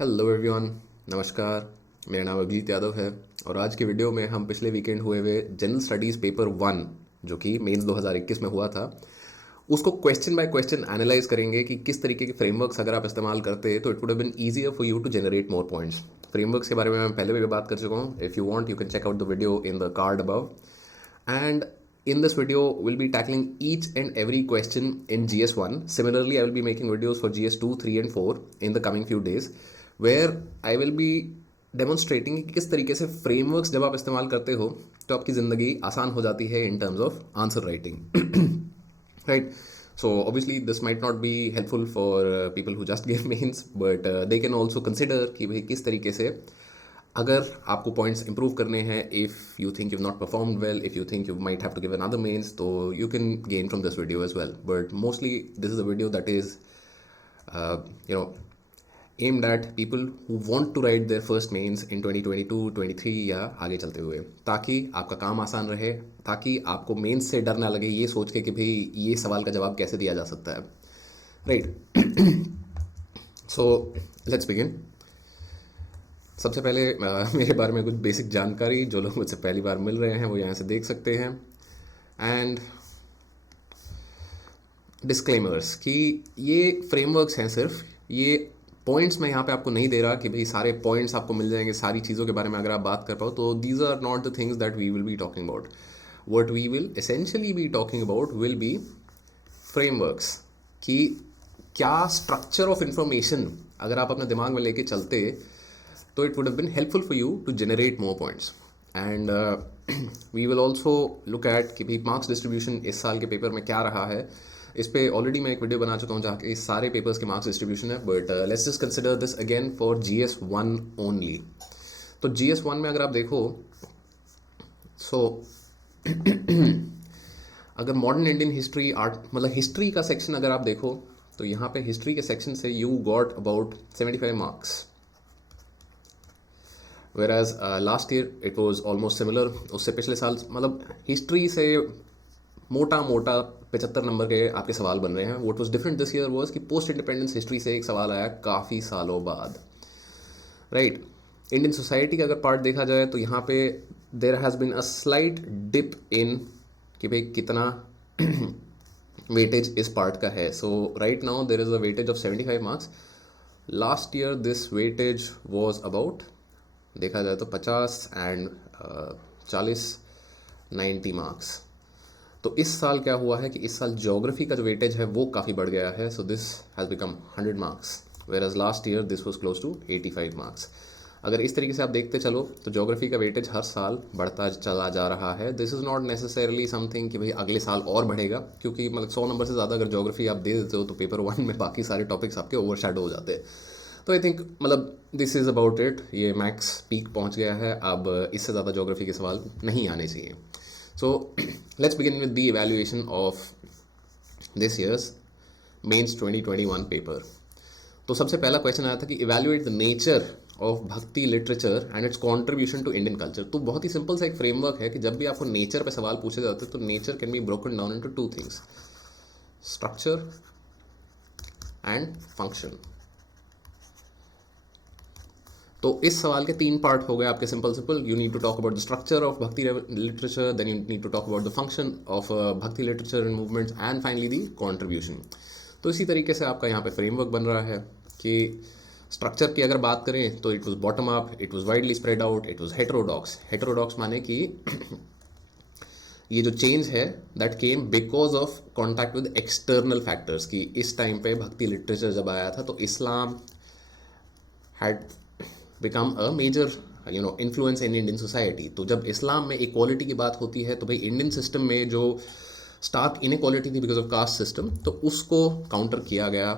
Hello everyone, नमस्कार। मेरा नाम अभिजीत यादव है और आज के वीडियो में हम पिछले वीकेंड हुए हुए जनरल स्टडीज़ पेपर 1 जो कि मेंस 2021 में हुआ था उसको क्वेश्चन बाय क्वेश्चन एनालाइज करेंगे कि किस तरीके के फ्रेमवर्क्स अगर आप इस्तेमाल करते तो it would have been easier for you to generate more points. Frameworks के बारे में मैं पहले भी बात कर चुका हूँ। If you want you can check out the video in the card above. And in this video, we'll be tackling each and every question in GS1. Similarly, I will be making videos for GS2, 3 and 4 in the coming few days, where I will be demonstrating कि किस तरीके से frameworks जब आप इस्तेमाल करते हो तो आपकी ज़िंदगी आसान हो जाती है in terms of answer writing. Right? So obviously this might not be helpful for people who just give mains, but they can also consider कि भाई किस तरीके से अगर आपको पॉइंट्स इंप्रूव करने हैं, if you think you not performed well, if you think you might have to give another mains, तो you can gain from this video as well. But mostly this is a video that is you know aimed at people who want to write their first mains in 2022, 23 या आगे चलते हुए, ताकि आपका काम आसान रहे, ताकि आपको मेंस से डर ना लगे ये सोच के कि भाई ये सवाल का जवाब कैसे दिया जा सकता है। राइट। So let's begin. सबसे पहले मेरे बारे में कुछ बेसिक जानकारी, जो लोग मुझसे पहली बार मिल रहे हैं वो यहाँ से देख सकते हैं। एंड डिस्क्लेमर्स कि ये फ्रेमवर्क्स हैं, सिर्फ ये पॉइंट्स मैं यहाँ पे आपको नहीं दे रहा कि भाई सारे पॉइंट्स आपको मिल जाएंगे सारी चीज़ों के बारे में अगर आप बात कर पाओ। तो these are not the things that we will be talking about. What we will essentially be talking about will be frameworks कि क्या स्ट्रक्चर ऑफ इंफॉर्मेशन अगर आप अपने दिमाग में लेके चलते तो it would have been helpful for you to generate more points. And we will also look at कि भाई मार्क्स डिस्ट्रीब्यूशन इस साल के पेपर में क्या रहा है। इस पे ऑलरेडी मैं एक वीडियो बना चुका हूँ जहाँ के सारे पेपर्स के मार्क्स डिस्ट्रीब्यूशन है, but let's just consider this again for GS1 only. तो GS1 में अगर आप देखो, सो अगर मॉडर्न इंडियन हिस्ट्री आर्ट मतलब हिस्ट्री का सेक्शन अगर आप देखो तो यहाँ पे हिस्ट्री के सेक्शन से you got about 75 marks, whereas last year it was almost similar. उससे पिछले साल मतलब हिस्ट्री से मोटा मोटा 75 नंबर के आपके सवाल बन रहे हैं। What was different this year was कि पोस्ट इंडिपेंडेंस हिस्ट्री से एक सवाल आया काफ़ी सालों बाद। राइट। इंडियन सोसाइटी का अगर पार्ट देखा जाए तो यहाँ पे there has been a slight dip in कि भाई कितना वेटेज इस पार्ट का है। So right now there is a weightage of 75 marks. Last year this weightage was about, देखा जाए तो 50 एंड 40 90 मार्क्स। तो इस साल क्या हुआ है कि इस साल ज्योग्राफी का जो वेटेज है वो काफ़ी बढ़ गया है। So this has become 100 marks, whereas last year this was close to 85 marks. अगर इस तरीके से आप देखते चलो तो ज्योग्राफी का वेटेज हर साल बढ़ता चला जा रहा है। This is not necessarily something कि भाई अगले साल और बढ़ेगा, क्योंकि मतलब 100 नंबर से ज़्यादा अगर ज्योग्राफी आप दे देते हो तो पेपर 1 में बाकी सारे टॉपिक्स आपके ओवरशैडो हो जाते हैं। तो आई थिंक मतलब दिस इज़ अबाउट इट, ये मैक्स पीक पहुंच गया है, अब इससे ज़्यादा ज्योग्राफी के सवाल नहीं आने चाहिए। So let's begin with the evaluation of this year's mains 2021 paper. तो सबसे पहला क्वेश्चन आया था कि evaluate the nature of bhakti literature and its contribution to Indian culture. तो बहुत ही सिंपल सा एक फ्रेमवर्क है कि जब भी आपको नेचर पे सवाल पूछे जाते हैं तो nature can be broken down into two things, structure and function. तो इस सवाल के 3 पार्ट हो गए आपके। Simple you need to talk about the structure of bhakti literature, then you need to talk about the function of bhakti literature and movements, and finally the contribution. तो इसी तरीके से आपका यहाँ पे फ्रेमवर्क बन रहा है कि स्ट्रक्चर की अगर बात करें तो it was bottom up, it was widely spread out, it was heterodox. Heterodox माने कि ये जो चेंज है that came because of contact with external factors. कि इस टाइम पे भक्ति लिटरेचर जब आया था तो Islam had become a major influence in Indian society. तो जब इस्लाम में इक्वालिटी की बात होती है तो भाई इंडियन सिस्टम में जो स्टार्क इनइक्वालिटी थी बिकॉज ऑफ कास्ट सिस्टम, तो उसको काउंटर किया गया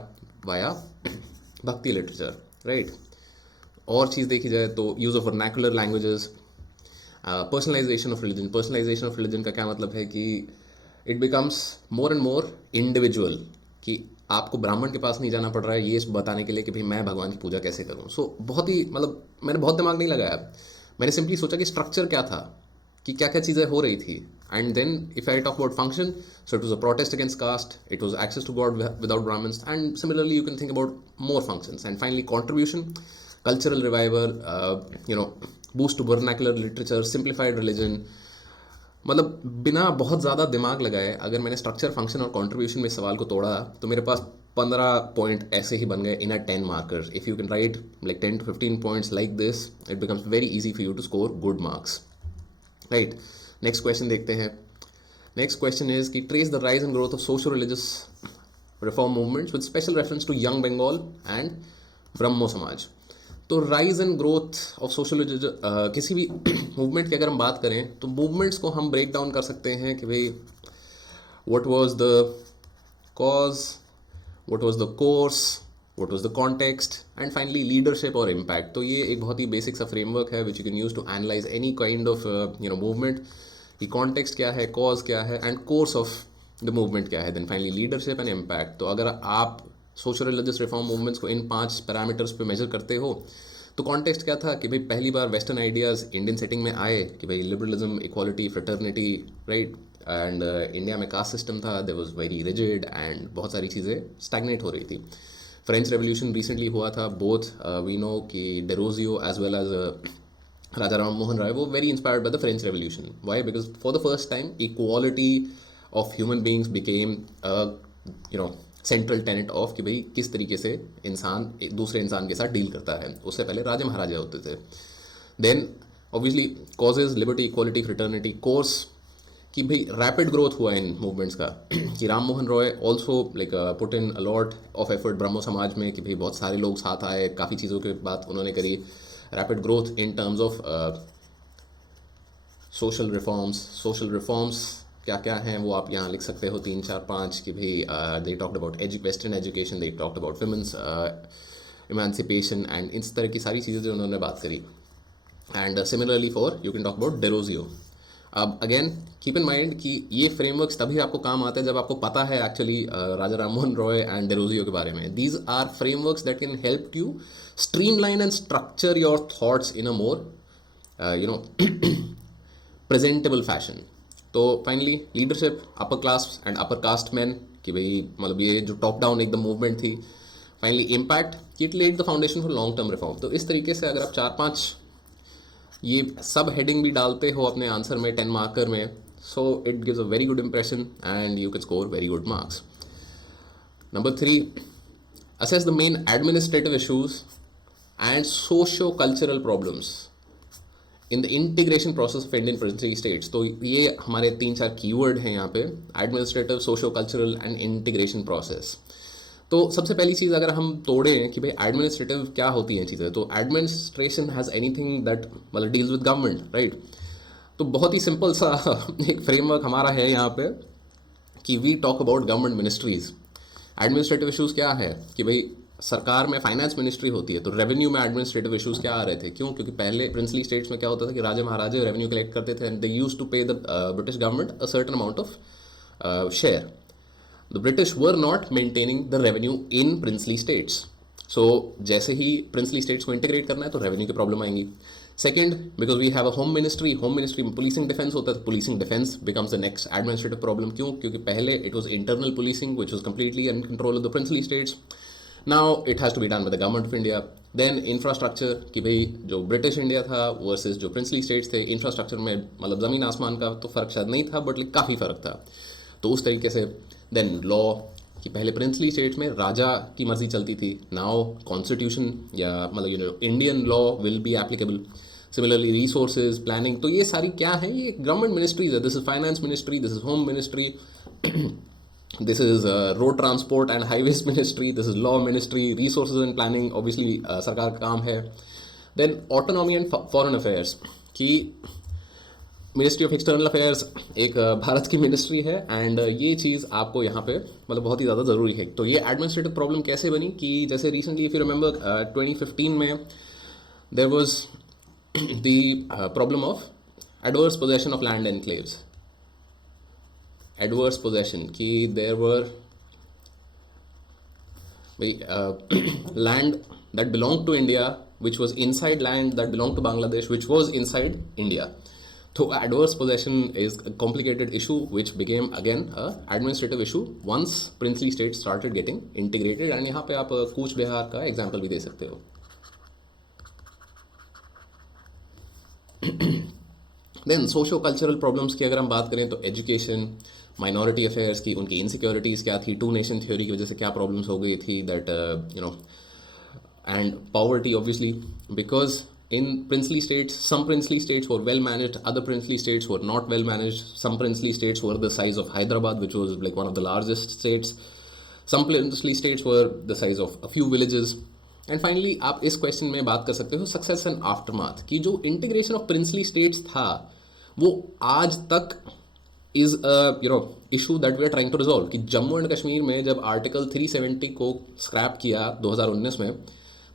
वाया भक्ति लिटरेचर। राइट। और चीज़ देखी जाए तो use of vernacular languages, personalization of religion. Personalization of religion का क्या मतलब है कि it becomes more and more individual, कि आपको ब्राह्मण के पास नहीं जाना पड़ रहा है ये बताने के लिए कि भाई मैं भगवान की पूजा कैसे करूं। सो बहुत ही मतलब मैंने बहुत दिमाग नहीं लगाया, मैंने सिंपली सोचा कि स्ट्रक्चर क्या था, कि क्या क्या चीज़ें हो रही थी। And then if I talk about function, so it was a protest against caste, it was access to God without Brahmins, and similarly you can think about more functions. And finally contribution, cultural revival, boost to vernacular literature, simplified religion. मतलब बिना बहुत ज़्यादा दिमाग लगाए अगर मैंने structure, function और contribution में सवाल को तोड़ा तो मेरे पास 15 पॉइंट ऐसे ही बन गए in a 10 markers. If you can write like 10 to 15 points like this, it becomes very easy for you to score good marks. Right, next question देखते हैं. नेक्स्ट क्वेश्चन इज कि trace the rise and growth of social religious reform movements with special reference to young Bengal and Brahmo Samaj. तो rise and growth of social किसी भी movement की अगर हम बात करें तो मूवमेंट्स को हम ब्रेक डाउन कर सकते हैं कि भाई what was the cause, what was the course, what was the context and finally leadership और इम्पैक्ट. तो ये एक बहुत ही बेसिक सा फ्रेमवर्क है which you can use to analyze any kind of movement. कि कॉन्टेक्स्ट क्या है, कॉज क्या है and course of the movement क्या है, then finally leadership and impact. तो अगर आप सोशल रिलीजियस रिफॉर्म मूवमेंट्स को इन 5 पैरामीटर्स पे मेजर करते हो तो कॉन्टेक्स्ट क्या था कि भाई पहली बार वेस्टर्न आइडियाज़ इंडियन सेटिंग में आए कि भाई liberalism, equality, fraternity, right. And India में कास्ट सिस्टम था, there was very rigid and बहुत सारी चीज़ें स्टैग्नेट हो रही थी. फ्रेंच रेवोल्यूशन रिसेंटली हुआ था, बोथ वी नो कि Derozio as well as Raja Ram Mohan Roy वो very inspired by the French revolution. Why? Because for the first time equality of human beings became central tenet of कि भाई किस तरीके से इंसान एक दूसरे इंसान के साथ डील करता है. उससे पहले राजा महाराजा होते थे. Then obviously causes, liberty, equality, fraternity. Course कि भाई रैपिड ग्रोथ हुआ इन मूवमेंट्स का कि Ram Mohan Roy also like put in a lot of effort Brahmo Samaj में कि भाई बहुत सारे लोग साथ आए, काफ़ी चीज़ों की बात उन्होंने करी. Rapid growth in terms of social reforms क्या क्या हैं वो आप यहाँ लिख सकते हो 3, 4, 5 कि भाई they talked about western education, they talked about women's इमांसिपेशन and इस तरह की सारी चीज़ें जो उन्होंने बात करी. And similarly for you can talk about Derozio. अब अगेन कीप इन माइंड कि ये फ्रेमवर्क्स तभी आपको काम आते हैं जब आपको पता है एक्चुअली राजा राम मोहन रॉय एंड डेरोजियो के बारे में. These are frameworks that can help you streamline and structure your thoughts in a more presentable fashion. तो finally leadership, upper class and upper caste man कि भाई मतलब ये जो टॉप डाउन एकदम मूवमेंट थी. Finally impact, it led the foundation for long term reform. तो इस तरीके से अगर आप 4-5 ये सब हेडिंग भी डालते हो अपने आंसर में 10 मार्कर में, so it gives a very good impression and you can score very good marks. Number 3, assess the main administrative issues and socio-cultural problems in the integration process of Indian princely states. तो ये हमारे 3-4 keyword हैं यहाँ पे, administrative, socio cultural and integration process. तो सबसे पहली चीज़ अगर हम तोड़ें कि भाई एडमिनिस्ट्रेटिव क्या होती हैं चीज़ें, तो एडमिनिस्ट्रेशन हैज़ एनीथिंग दैट मतलब डील्स विद गवर्नमेंट, राइट. तो बहुत ही सिंपल सा एक फ्रेमवर्क हमारा है यहाँ पे कि we talk about government ministries. Administrative issues क्या है कि भाई सरकार में फाइनेंस मिनिस्ट्री होती है, तो रेवेन्यू में एडमिनिस्ट्रेटिव इशूज़ क्या आ रहे थे, क्यों? क्योंकि पहले प्रिंसली स्टेट्स में क्या होता था कि राजा महाराजा रेवेन्यू कलेक्ट करते थे and they used to pay the British government a certain amount of share. The British were not maintaining the revenue in princely states. So जैसे ही प्रिंसली स्टेट्स को इंटीग्रेट करना है तो रेवेन्यू की प्रॉब्लम आएंगी. Second, because we have a home ministry में policing defence होता है, तो policing defence becomes the next administrative problem. क्यों? क्योंकि पहले it was internal policing which was completely in control of the princely states. Now it has to be done by the government of India. Then infrastructure कि भाई जो British India था versus जो princely states थे, infrastructure में मतलब ज़मीन आसमान का तो फ़र्क शायद नहीं था, बट काफ़ी फ़र्क था. तो उस तरीके से. देन लॉ कि पहले प्रिंसली स्टेट्स में राजा की मर्जी चलती थी, नाउ कॉन्स्टिट्यूशन या मतलब Indian law will be applicable. Similarly resources, planning, तो ये सारी क्या है, ये गवर्नमेंट मिनिस्ट्रीज है. This is finance ministry, this is home ministry, this is road transport and highways ministry, this is law ministry, resources and planning obviously सरकार का काम है. Then autonomy and foreign affairs कि मिनिस्ट्री ऑफ एक्सटर्नल अफेयर्स एक भारत की ministry है and ये चीज़ आपको यहाँ पे मतलब बहुत ही ज़्यादा ज़रूरी है. तो ये एडमिनिस्ट्रेटिव प्रॉब्लम कैसे बनी कि जैसे रिसेंटली इफ यू रिमेंबर 2015 में there was the problem of adverse possession of land enclaves. Adverse possession कि there were land that belonged to India which was inside land that belonged to Bangladesh which was inside India. So adverse possession is a complicated issue which became again a administrative issue once princely states started getting integrated. and यहाँ पे आप कूच बिहार का example भी दे सकते हो. Then socio cultural problems की अगर हम बात करें तो एजुकेशन, माइनॉरिटी अफेयर्स की उनकी इनसिक्योरिटीज़ क्या थी, टू नेशन थ्योरी की वजह से क्या प्रॉब्लम्स हो गई थी, that you know, and poverty obviously, because in princely states, some princely states were well managed, other princely states were not well managed. Some princely states were the size of Hyderabad, which was like one of the largest states. Some princely states were the size of a few villages. And finally आप इस question में बात कर सकते हो success and aftermath की। जो integration of princely states था वो आज तक is issue that we are trying to resolve. कि जम्मू एंड कश्मीर में जब आर्टिकल 370 को स्क्रैप किया 2019 में,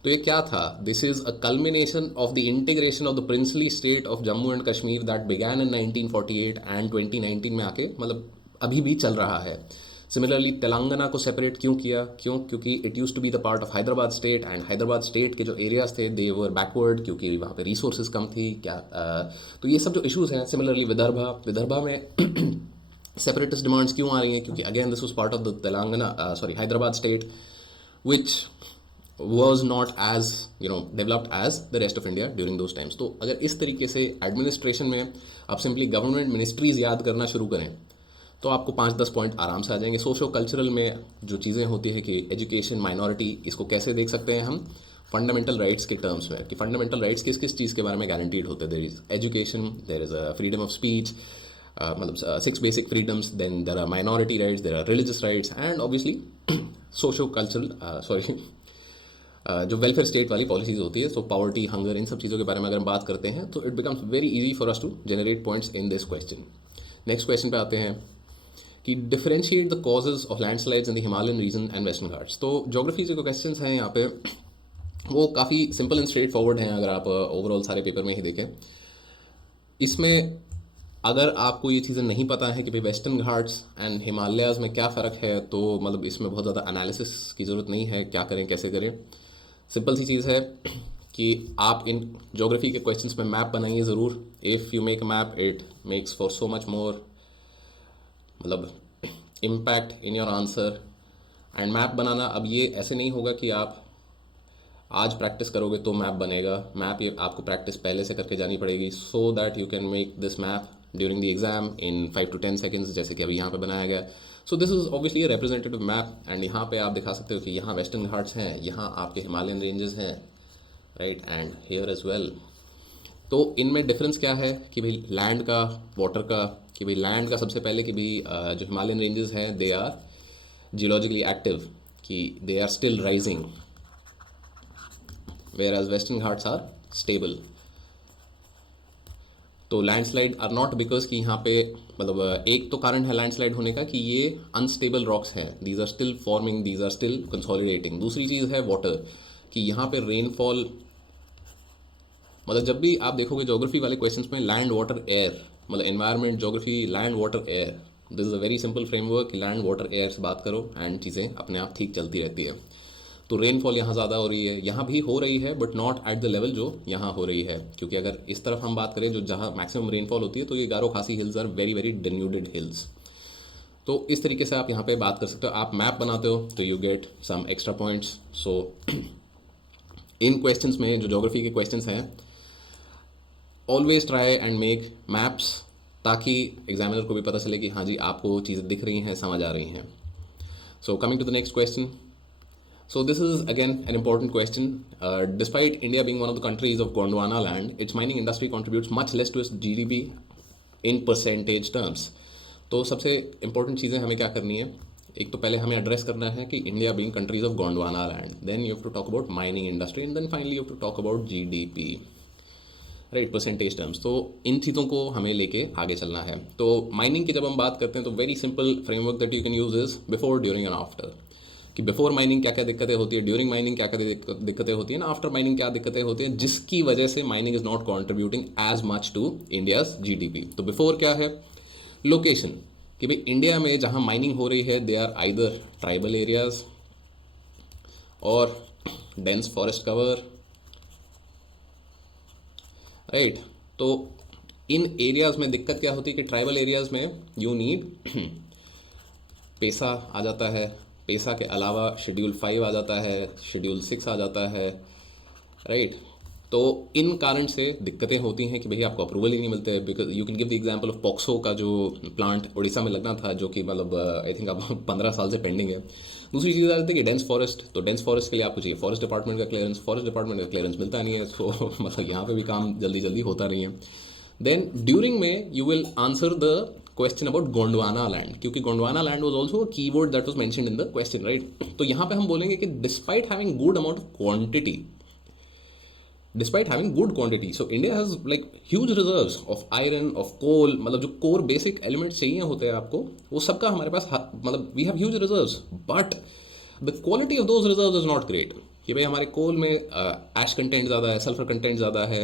तो ये क्या था? This is a culmination of the integration of the princely state of Jammu and Kashmir that began in 1948 and 2019 में आके मतलब अभी भी चल रहा है। सिमिलरली तेलंगाना को सेपरेट क्यों किया? क्योंकि it use to be the part of Hyderabad state, and Hyderabad state के जो एरियाज थे दे वर बैकवर्ड क्योंकि वहाँ पे रिसोर्सेज कम थी क्या। तो ये सब जो इश्यूज हैं। सिमिलरली विदर्भा में सेपरेटिस्ट डिमांड्स क्यों आ रही हैं? क्योंकि again this was part of the Hyderabad state which was not as developed as the rest of India during those times. तो अगर इस तरीके से एडमिनिस्ट्रेशन में आप सिंपली गवर्नमेंट मिनिस्ट्रीज याद करना शुरू करें तो आपको 5-10 पॉइंट आराम से आ जाएंगे। सोशो कल्चरल में जो चीज़ें होती है कि एजुकेशन, माइनॉरिटी, इसको कैसे देख सकते हैं हम फंडामेंटल राइट्स के टर्म्स में, कि फंडामेंटल राइट्स किस किस चीज़ के बारे में गारंटीड होते हैं। There is education, there is a freedom of speech, मतलब 6 basic freedoms, then there are minority rights, there are religious rights, and obviously socio cultural जो वेलफेयर स्टेट वाली पॉलिसीज होती है। सो पॉवर्टी, हंगर, इन सब चीज़ों के बारे में अगर हम बात करते हैं तो it becomes very easy for us to generate points in this question. Next question पे आते हैं कि differentiate the causes of landslides in the Himalayan region and Western Ghats. तो ज्योग्राफी जो क्वेश्चंस हैं यहाँ पे वो काफ़ी सिंपल एंड स्ट्रेट फॉरवर्ड हैं अगर आप ओवरऑल सारे पेपर में ही देखें। इसमें अगर आपको ये चीज़ें नहीं पता है कि भाई वेस्टर्न घाट्स एंड हिमालयाज़ में क्या फ़र्क है, तो मतलब इसमें बहुत ज़्यादा एनालिसिस की ज़रूरत नहीं है, क्या करें कैसे करें। सिंपल सी चीज़ है कि आप इन ज्योग्राफी के क्वेश्चंस में मैप बनाइए ज़रूर। If you make a map it makes for so much more मतलब impact in your answer. And map बनाना अब ये ऐसे नहीं होगा कि आप आज प्रैक्टिस करोगे तो मैप बनेगा। मैप ये आपको प्रैक्टिस पहले से करके जानी पड़ेगी so that you can make this map during the exam in 5 to 10 seconds, जैसे कि अभी यहाँ पे बनाया गया। सो this is obviously a representative map, and यहाँ पे आप दिखा सकते हो कि यहाँ वेस्टर्न घाट्स हैं, यहाँ आपके हिमालयन रेंजेस हैं, right, and here as well. तो इनमें डिफरेंस क्या है कि भाई लैंड का, वाटर का। कि भाई लैंड का सबसे पहले कि भाई जो हिमालयन रेंजेस हैं दे आर जियोलॉजिकली एक्टिव, कि they are still rising, whereas western Ghats are stable. तो लैंडस्लाइड आर नॉट बिकॉज कि यहाँ पे मतलब एक तो कारण है लैंडस्लाइड होने का कि ये अनस्टेबल रॉक्स हैं, these are still forming, these are still consolidating. दूसरी चीज़ है वाटर, कि यहाँ पे रेनफॉल मतलब जब भी आप देखोगे ज्योग्राफी वाले क्वेश्चंस में लैंड वाटर एयर, मतलब environment, geography, land water air, this is a very simple framework कि लैंड वाटर एयर से बात करो एंड चीज़ें अपने आप ठीक चलती रहती है। तो रेनफॉल यहाँ ज़्यादा हो रही है, यहाँ भी हो रही है but not at the level जो यहाँ हो रही है। क्योंकि अगर इस तरफ हम बात करें जो जहाँ मैक्सिमम रेनफॉल होती है तो ये Garo Khasi hills are very very denuded hills. तो इस तरीके से आप यहाँ पे बात कर सकते हो। आप मैप बनाते हो तो you get some extra points. So इन क्वेश्चंस में जो ज्योग्राफी के क्वेश्चंस हैं always try and make maps, ताकि एग्जामिनर को भी पता चले कि हाँ जी आपको चीज़ें दिख रही हैं, समझ आ रही हैं। So coming to the next question. So this is again an important question. Despite India being one of the countries of Gondwana land, its mining industry contributes much less to its GDP in percentage terms. तो सबसे important चीज़ें हमें क्या करनी है? एक तो पहले हमें एड्रेस करना है कि India being countries of Gondwana land, then you have to talk about mining industry, and then finally you have to talk about GDP, right, percentage terms. तो इन चीज़ों को हमें लेके आगे चलना है। तो माइनिंग की जब हम बात करते हैं तो very simple framework that you can use is before, during and after. कि बिफोर माइनिंग क्या क्या दिक्कतें होती है, ड्यूरिंग माइनिंग क्या क्या दिक्कतें होती है ना, आफ्टर माइनिंग क्या दिक्कतें होती हैं, जिसकी वजह से mining is not contributing as much to India's GDP। तो बिफोर क्या है? लोकेशन, कि भाई इंडिया में जहाँ माइनिंग हो रही है they are either tribal areas और डेंस फॉरेस्ट कवर, राइट। तो इन एरियाज में दिक्कत क्या होती है कि ट्राइबल एरियाज में यू नीड पेसा आ जाता है, पेसा के अलावा शेड्यूल 5 आ जाता है, शेड्यूल 6 आ जाता है, राइट। तो इन कारण से दिक्कतें होती हैं कि भैया आपको अप्रूवल ही नहीं मिलते हैं। Because you can give the example of POCSO का जो प्लांट उड़ीसा में लगना था, जो कि मतलब आई थिंक अब 15 साल से पेंडिंग है। दूसरी चीज़ आ जाती है कि डेंस फॉरेस्ट, तो डेंस फॉरेस्ट के लिए आपको चाहिए फॉरेस्ट डिपार्टमेंट का क्लियरेंस, फॉरेस्ट डिपार्टमेंट का क्लियरेंस मिलता नहीं है, तो मतलब यहाँ पे भी काम जल्दी जल्दी होता नहीं है। देन ड्यूरिंग में you will answer the question about Gondwana land, क्योंकि Gondwana land was also a keyword that was mentioned in the question, right. तो यहाँ पे हम बोलेंगे कि despite having good amount of quantity, despite having good quantity, so India has like huge reserves of iron, of coal, मतलब जो core basic elements चाहिए होते हैं आपको, वो सबका हमारे पास मतलब we have huge reserves, but the quality of those reserves is not great। कि भाई हमारे कोल में एश कंटेंट ज़्यादा है, सल्फर कंटेंट ज़्यादा है,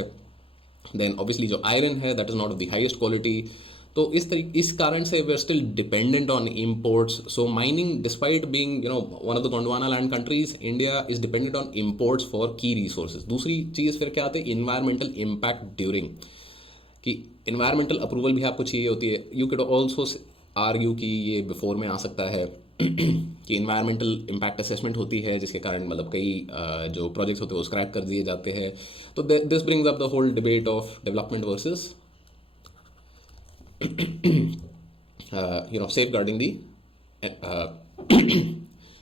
देन ऑब्वियसली जो आयरन है that is not of the highest quality. तो इस कारण से we are still dependent on imports. So mining despite being one of the Gondwana land countries, India is dependent on imports for key resources. दूसरी चीज़ फिर क्या आती है, इन्वायरमेंटल इम्पैक्ट ड्यूरिंग, कि इन्वायरमेंटल अप्रूवल भी आपको चाहिए होती है। यू कैन ऑल्सो आर्ग्यू कि ये बिफोर में आ सकता है कि इन्वायरमेंटल इम्पैक्ट असेसमेंट होती है, जिसके कारण मतलब कई जो प्रोजेक्ट्स होते हैं वो स्क्रैप कर दिए जाते हैं। तो this brings up the whole debate of development versus safeguarding the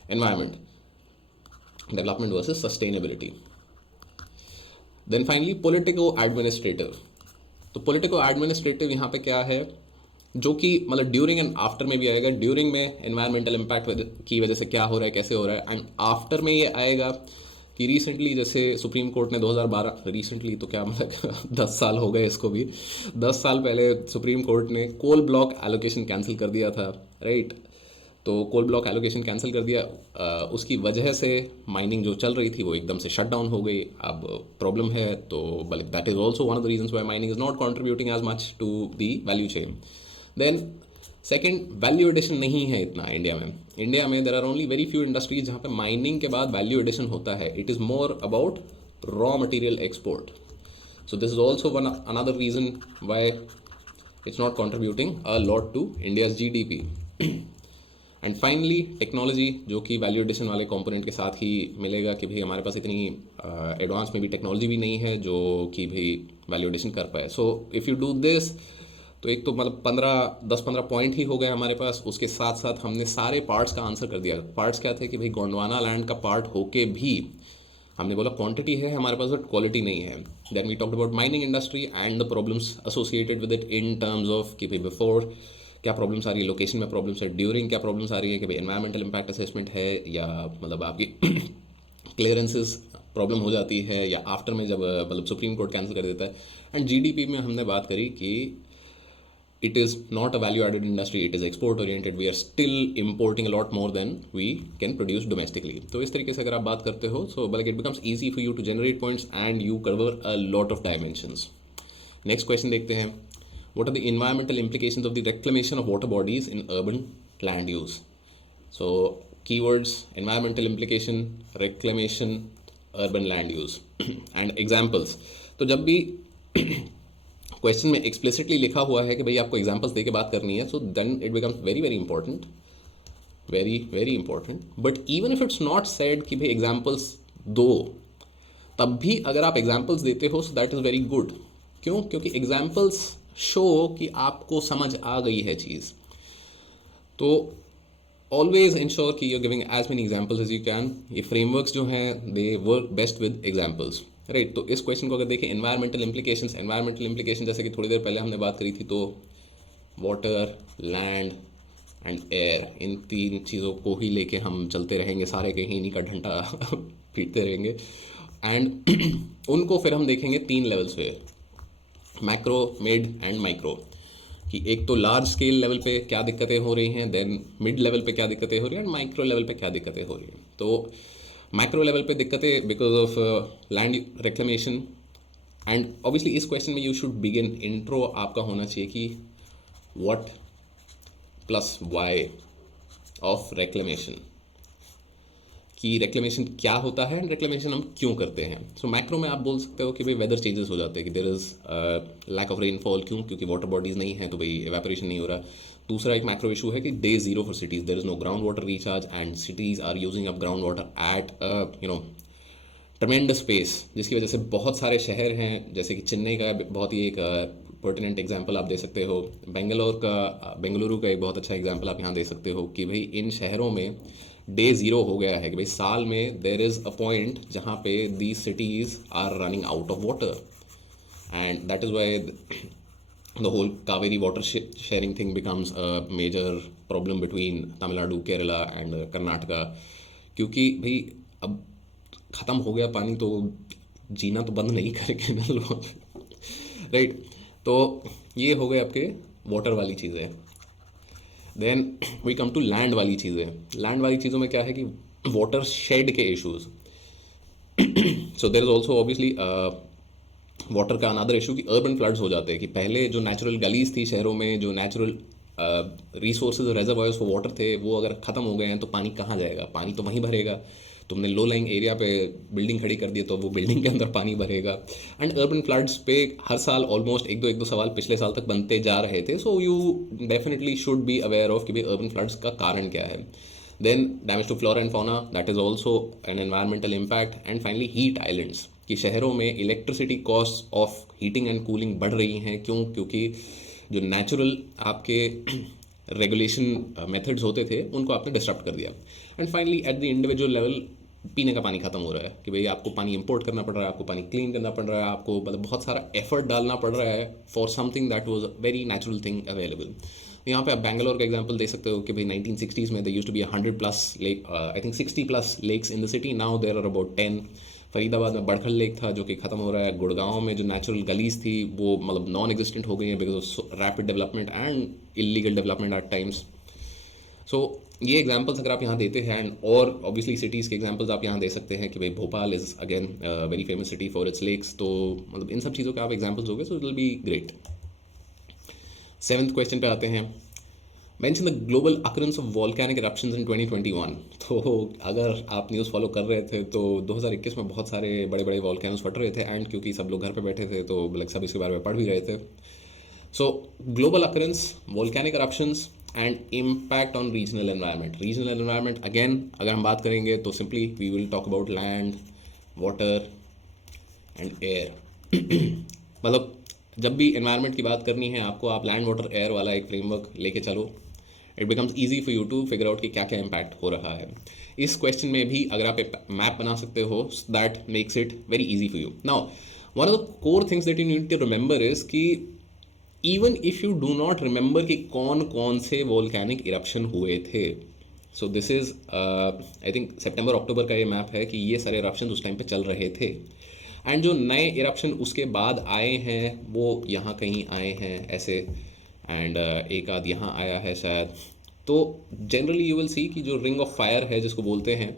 environment, development versus sustainability. Then finally politico administrative। तो politico administrative यहाँ पे क्या है, जो कि मतलब ड्यूरिंग एंड आफ्टर में भी आएगा। ड्यूरिंग में एनवायरमेंटल इम्पैक्ट की वजह से क्या हो रहा है, कैसे हो रहा है, एंड आफ्टर में ये आएगा कि रिसेंटली जैसे सुप्रीम कोर्ट ने 2012, रिसेंटली तो क्या मतलब 10 साल हो गए इसको भी, 10 साल पहले सुप्रीम कोर्ट ने कोल ब्लॉक एलोकेशन कैंसिल कर दिया था, राइट। तो कोल ब्लॉक एलोकेशन कैंसिल कर दिया, उसकी वजह से माइनिंग जो चल रही थी वो एकदम से शट डाउन हो गई। अब प्रॉब्लम है, तो that is also one of the reasons why mining is not contributing as much to the value chain. Then second, value addition नहीं है इतना इंडिया में। इंडिया में there are only very few industries जहाँ पे mining के बाद value addition होता है। It is more about raw material export. So this is also one another reason why it's not contributing a lot to India's GDP। And finally technology, जो कि value addition वाले component के साथ ही मिलेगा कि भाई हमारे पास इतनी एडवांस में भी टेक्नोलॉजी भी नहीं है जो कि भाई वैल्यू एडिशन कर पाए। So if you do this, तो एक तो मतलब 10-15 पॉइंट ही हो गए हमारे पास। उसके साथ साथ हमने सारे पार्ट्स का आंसर कर दिया। पार्ट्स क्या थे कि भाई गोंडवाना लैंड का पार्ट होके भी हमने बोला क्वांटिटी है हमारे पास बट क्वालिटी नहीं है। Then we talked about mining industry and the problems associated with it in terms of कि भाई बिफोर क्या प्रॉब्लम्स आ रही है, लोकेशन में प्रॉब्लम्स है, ड्यूरिंग क्या प्रॉब्लम्स आ रही है कि भाई एनवायरमेंटल इम्पैक्ट असेसमेंट है, या मतलब आपकी क्लियरेंसेस प्रॉब्लम हो जाती है, या आफ्टर में जब मतलब सुप्रीम कोर्ट कैंसिल कर देता है। एंड GDP में हमने बात करी कि it is not a value added industry, it is export oriented, we are still importing a lot more than we can produce domestically। तो इस तरीके से अगर आप बात करते हो, so like it becomes easy for you to generate points and you cover a lot of dimensions। next question देखते हैं, what are the environmental implications of the reclamation of water bodies in urban land use। so keywords environmental implication, reclamation, urban land use and examples। तो जब भी question में explicitly लिखा हुआ है कि भाई आपको एग्जांपल्स देके बात करनी है, so then it becomes very very important, very very important. But even if it's not said कि भाई एग्जांपल्स दो, तब भी अगर आप एग्जांपल्स देते हो so that is very good. क्यों? क्योंकि एग्जांपल्स शो कि आपको समझ आ गई है चीज़। तो ऑलवेज इंश्योर कि you giving as many examples as you can. ये फ्रेमवर्क्स जो हैं they work best with examples, right. तो इस क्वेश्चन को अगर देखें, एनवायरमेंटल इम्प्लीकेशन जैसे कि थोड़ी देर पहले हमने बात करी थी, तो वाटर, लैंड एंड एयर, इन तीन चीज़ों को ही लेके हम चलते रहेंगे, सारे कहीं इन्हीं का डंडा पीटते रहेंगे। एंड उनको फिर हम देखेंगे 3 लेवल्स पे, मैक्रो, मिड एंड माइक्रो। कि एक तो लार्ज स्केल लेवल पे क्या दिक्कतें हो रही हैं, देन मिड लेवल पे क्या दिक्कतें हो रही हैं, एंड माइक्रो लेवल पे क्या दिक्कतें हो रही हैं। तो मैक्रो लेवल पे दिक्कतें because of land reclamation. And obviously इस क्वेश्चन में यू शुड बिगिन, इंट्रो आपका होना चाहिए कि what plus why of reclamation, कि रिक्लेमेशन क्या होता है एंड रिक्लेमेशन हम क्यों करते हैं। सो मैक्रो में आप बोल सकते हो कि भाई वेदर चेंजेस हो जाते हैं, कि there is lack of rainfall. क्यों? क्योंकि वाटर बॉडीज़ नहीं है, तो भाई एवेपोरेशन नहीं हो रहा। दूसरा एक मैक्रो इशू है कि day zero for cities, there is no ground water recharge and cities are using up ground water at tremendous space, जिसकी वजह से बहुत सारे शहर हैं, जैसे कि चेन्नई का बहुत ही एक पर्टिनेंट एग्जांपल आप दे सकते हो, बेंगलुरु का एक बहुत अच्छा एग्जांपल आप यहाँ दे सकते हो कि भाई इन शहरों में डे ज़ीरो हो गया है कि भाई साल में देर इज़ अ पॉइंट जहाँ पे the cities are running out of water, and that is why the whole Kaveri water sharing thing becomes a major problem between Tamil Nadu, Kerala and Karnataka, क्योंकि भाई अब ख़त्म हो गया पानी तो जीना तो बंद नहीं करेंगे ना लोग, राइट। तो ये हो गए आपके वाटर वाली चीज़ें। Then we come to land वाली चीज़ें। लैंड वाली चीज़ों में क्या है कि वाटर शेड के issues. So there is also obviously water का अनदर इशू कि अर्बन फ्लड्स हो जाते हैं, कि पहले जो नेचुरल गलीज थी शहरों में, जो नेचुरल रिसोर्सेज और रेजर्वायर्स फॉर वाटर थे, वो अगर ख़त्म हो गए हैं तो पानी कहाँ जाएगा? पानी तो वहीं भरेगा। तुमने लो लाइंग एरिया पे बिल्डिंग खड़ी कर दी तो वो बिल्डिंग के अंदर पानी भरेगा। एंड अर्बन फ्लड्स पे हर साल ऑलमोस्ट एक दो सवाल पिछले साल तक बनते जा रहे थे। So you definitely should be aware of कि भाई अर्बन फ्लड्स का कारण क्या है। Then damage to flora and fauna, that is also an environmental impact. And finally heat islands, कि शहरों में electricity cost of heating and cooling बढ़ रही हैं। क्यों? क्योंकि जो नेचुरल आपके रेगुलेशन मेथड्स होते थे उनको आपने डिस्टर्ब कर दिया। And finally at the individual level पीने का पानी खत्म हो रहा है, कि भाई आपको पानी इंपोर्ट करना पड़ रहा है, आपको पानी क्लीन करना पड़ रहा है, आपको मतलब बहुत सारा एफर्ट डालना पड़ रहा है for something that was very natural thing available. यहाँ पे आप बैंगलोर का एग्जांपल दे सकते हो कि भाई 1960s में they used to be 100+ lake, I think 60+ lakes in the city, now there are about 10। Faridabad में बड़खल लेक था जो कि ख़त्म हो रहा है। गुड़गांव में जो नेचुरल गलीज थी वो मतलब नॉन एग्जिस्टेंट हो गई हैं because of rapid development and illegal development at times. So ये एग्जांपल्स अगर आप यहाँ देते हैं, और ऑब्वियसली सिटीज़ के एग्जांपल्स आप यहाँ दे सकते हैं कि भाई Bhopal is again very famous city for its lakes. तो मतलब इन सब चीज़ों के आप एग्जांपल्स दोगे so it will be great. 7th question पे आते हैं। Mention the global occurrence of volcanic eruptions in 2021। तो अगर आप न्यूज़ फॉलो कर रहे थे तो 2021 में बहुत सारे बड़े बड़े वॉल्केनोस फट रहे थे, एंड क्योंकि सब लोग घर पे बैठे थे तो लाइक सब इसके बारे में पढ़ भी रहे थे। So global occurrence, volcanic eruptions and impact on regional environment. Regional environment again अगर हम बात करेंगे तो simply we will talk about land, water and air. मतलब जब भी एनवायरनमेंट की बात करनी है आपको, आप लैंड वाटर एयर वाला एक फ्रेमवर्क लेके चलो, it becomes easy for you to figure out कि क्या क्या इम्पैक्ट हो रहा है। इस क्वेश्चन में भी अगर आप एक मैप बना सकते हो that makes it very easy for you. Now one of the core things that you need to remember is कि even if you do not remember कि कौन कौन से वोल्केनिक इरप्शन हुए थे, so this is I think सितंबर अक्टूबर का ये मैप है कि ये सारे इरप्शन उस टाइम पे चल रहे थे। एंड जो नए इरप्शन उसके बाद आए हैं वो यहाँ कहीं आए हैं ऐसे, एंड एक आध यहाँ आया है शायद। तो जनरली यू विल सी कि जो रिंग ऑफ फायर है जिसको बोलते हैं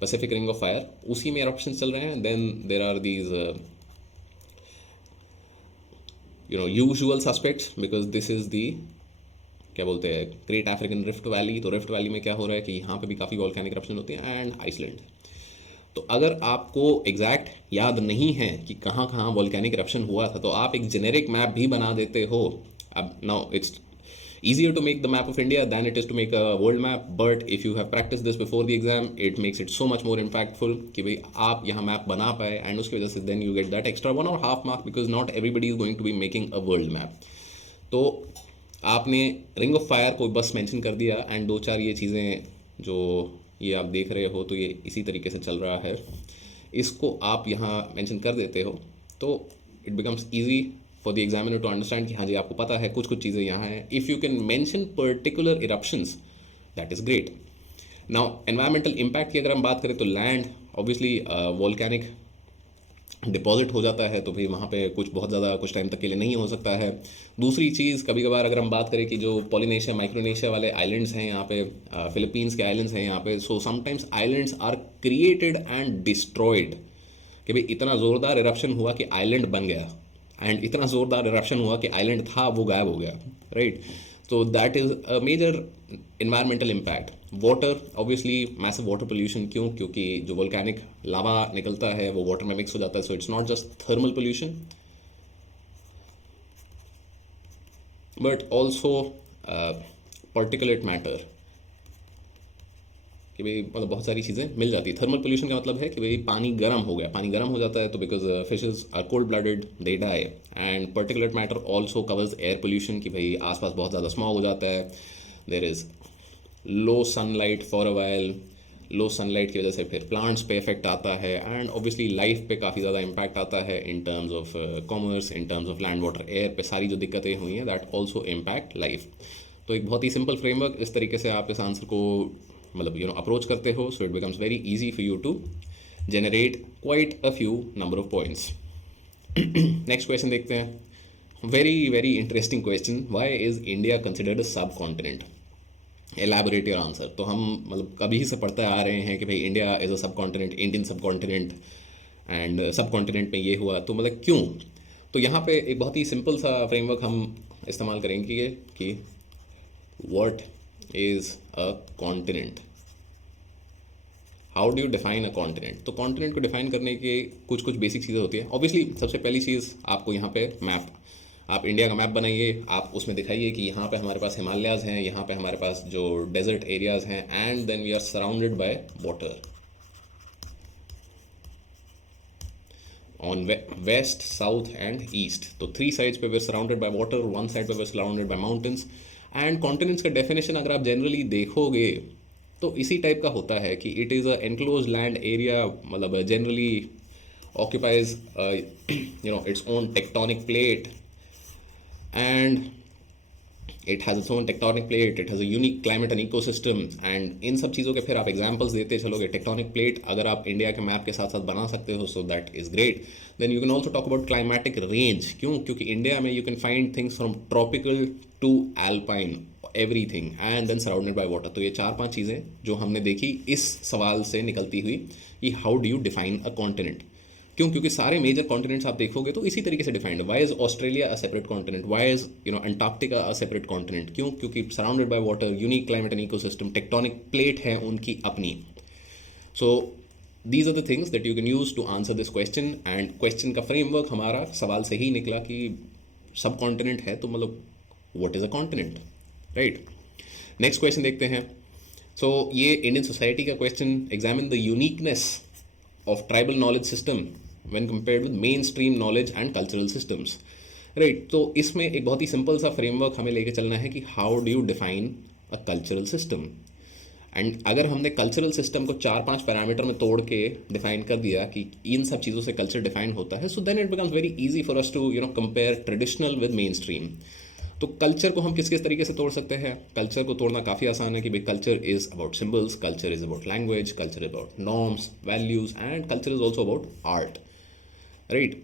पैसिफिक रिंग ऑफ फायर, उसी में इरप्शन चल रहे हैं। Then there are these usual suspects because this is the क्या बोलते हैं ग्रेट अफ्रीकन रिफ्ट वैली। तो रिफ्ट वैली में क्या हो रहा है कि यहाँ पे भी काफ़ी वॉल्केनिक इरप्शन होती हैं, एंड आइसलैंड। तो अगर आपको एग्जैक्ट याद नहीं है कि कहाँ कहाँ वॉल्केनिक इरप्शन हुआ था तो आप एक जेनेरिक मैप भी बना देते हो। अब now it's easier to make the map of India than it is to make a world map, but if you have practiced this before the exam it makes it so much more impactful कि भाई आप यहाँ map बना पाए, and उसकी वजह से then you get that extra 1.5 mark because not everybody is going to be making a world map। तो आपने रिंग ऑफ फायर को बस मेंशन कर दिया, एंड दो चार ये चीज़ें जो ये आप देख रहे हो तो ये इसी तरीके से चल रहा है, इसको आप यहाँ मेंशन कर देते हो तो it becomes easy for the examiner to understand कि हाँ जी आपको पता है कुछ कुछ चीज़ें यहाँ हैं। If you can mention particular eruptions that is great. Now environmental impact की अगर हम बात करें तो लैंड ऑब्वियसली वॉल्केनिक डिपॉजिट हो जाता है तो भाई वहाँ पे कुछ बहुत ज़्यादा कुछ टाइम तक के लिए नहीं हो सकता है। दूसरी चीज़ कभी कभार अगर हम बात करें कि जो पॉलिनेशिया माइक्रोनेशिया वाले आइलैंड्स हैं यहाँ पे, फिलीपींस के आइलैंड्स हैं यहाँ पे, so sometimes islands are created and destroyed, कि भाई इतना ज़ोरदार इरप्शन हुआ कि आइलैंड बन गया, एंड इतना ज़ोरदार इरप्शन हुआ कि आइलैंड था वो गायब हो गया, राइट। तो that is a major environmental impact. Water obviously massive water pollution, क्यों? क्योंकि जो वोल्केनिक लावा निकलता है वो वाटर में मिक्स हो जाता है, so it's not just thermal pollution but also particulate matter. कि भाई मतलब बहुत सारी चीज़ें मिल जाती है। थर्मल पोल्यूशन का मतलब है कि भाई पानी गर्म हो गया, पानी गर्म हो जाता है तो because fishes are cold blooded they die. And particular matter also covers air pollution, कि भाई आसपास बहुत ज़्यादा स्मॉग हो जाता है, there is low sunlight for a while, low sunlight की वजह से फिर प्लांट्स पे इफेक्ट आता है, एंड ऑब्वियसली लाइफ पे काफ़ी ज़्यादा इम्पैक्ट आता है इन terms of commerce, in terms of land water air पे सारी जो दिक्कतें हुई हैं दैट ऑल्सो इम्पैक्ट लाइफ। तो एक बहुत ही सिंपल फ्रेमवर्क, इस तरीके से आप इस आंसर को मतलब अप्रोच करते हो, so it becomes very easy for you to generate quite a few number of points. Next question देखते हैं। Very very interesting question, why is India considered a subcontinent? Elaborate your answer. तो हम मतलब कभी से पढ़ते आ रहे हैं कि भाई इंडिया इज़ अ सब कॉन्टिनेंट, इंडियन सब कॉन्टिनेंट, एंड सब कॉन्टिनेंट में ये हुआ, तो मतलब क्यों? तो यहाँ पे एक बहुत ही सिंपल सा फ्रेमवर्क हम इस्तेमाल करेंगे कि what is a continent, how do you define a continent. तो कॉन्टिनेंट को डिफाइन करने के कुछ कुछ बेसिक चीज़ें होती है। ऑब्वियसली सबसे पहली चीज़ आपको यहाँ पे मैप, आप इंडिया का मैप बनाइए, आप उसमें दिखाइए कि यहाँ पे हमारे पास हिमालयाज़ हैं, यहाँ पे हमारे पास जो डेजर्ट एरियाज़ हैं, and then we are surrounded by water on west south and east. तो थ्री साइड्स पे we surrounded by water, one side पे we surrounded by mountains. And continents का डेफिनेशन अगर आप जनरली देखोगे तो इसी टाइप का होता है कि it is a enclose land area, मतलब generally occupies its own tectonic plate, and it has its own tectonic plate, it has a unique climate and ecosystem. And इन सब चीज़ों के फिर आप एग्जांपल्स देते चलोगे। टेक्टोनिक प्लेट अगर आप इंडिया के मैप के साथ साथ बना सकते हो, so that is great. Then you can also talk about climatic range. क्यों? क्योंकि इंडिया में you can find things from tropical to alpine, everything, and then surrounded by water. तो ये चार पांच चीज़ें जो हमने देखी इस सवाल से निकलती हुई कि how do you define a continent. क्यों? क्योंकि सारे मेजर कॉन्टिनेंट्स आप देखोगे तो इसी तरीके से डिफाइंड है। Why is Australia a separate continent, why is Antarctica a separate continent? क्यों? क्योंकि surrounded by water, unique climate and ecosystem, tectonic plate है उनकी अपनी। So these are the things that you can use to answer this question. And question का framework हमारा सवाल से ही निकला कि सब कॉन्टिनेंट है तो मतलब what is a continent, right? Next question देखते हैं। सो ये इंडियन सोसाइटी का question, examine the uniqueness of tribal knowledge system when compared with mainstream knowledge and cultural systems, right? तो इसमें एक बहुत ही सिंपल सा फ्रेमवर्क हमें लेके चलना है कि how do you define a cultural system. And अगर हमने कल्चरल सिस्टम को चार पांच पैरामीटर में तोड़ के डिफाइन कर दिया कि इन सब चीज़ों से कल्चर डिफाइन होता है, so then it becomes very easy for us to compare traditional with mainstream. तो कल्चर को हम किस किस तरीके से तोड़ सकते हैं? कल्चर को तोड़ना काफ़ी आसान है कि भाई culture is about symbols, culture is about language, culture is about norms, values, and culture is also about art, right?